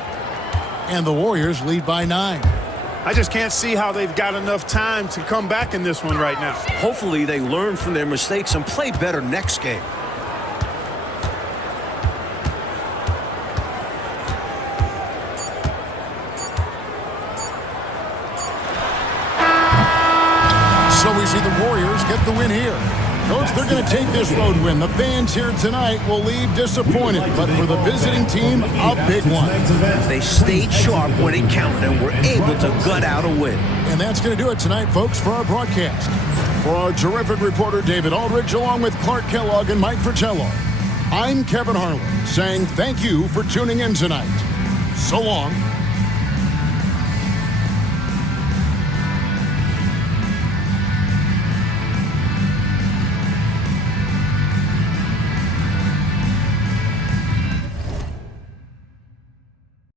And the Warriors lead by 9. I just can't see how they've got enough time to come back in this one right now. Hopefully they learn from their mistakes and play better next game. So we see the Warriors get the win here. Coach, they're going to take this road win. The fans here tonight will leave disappointed, but for the visiting team, a big one. They stayed sharp when it counted and were able to gut out a win. And that's going to do it tonight, folks, for our broadcast. For our terrific reporter, David Aldridge, along with Clark Kellogg and Mike Fratello, I'm Kevin Harlan, saying thank you for tuning in tonight. So long.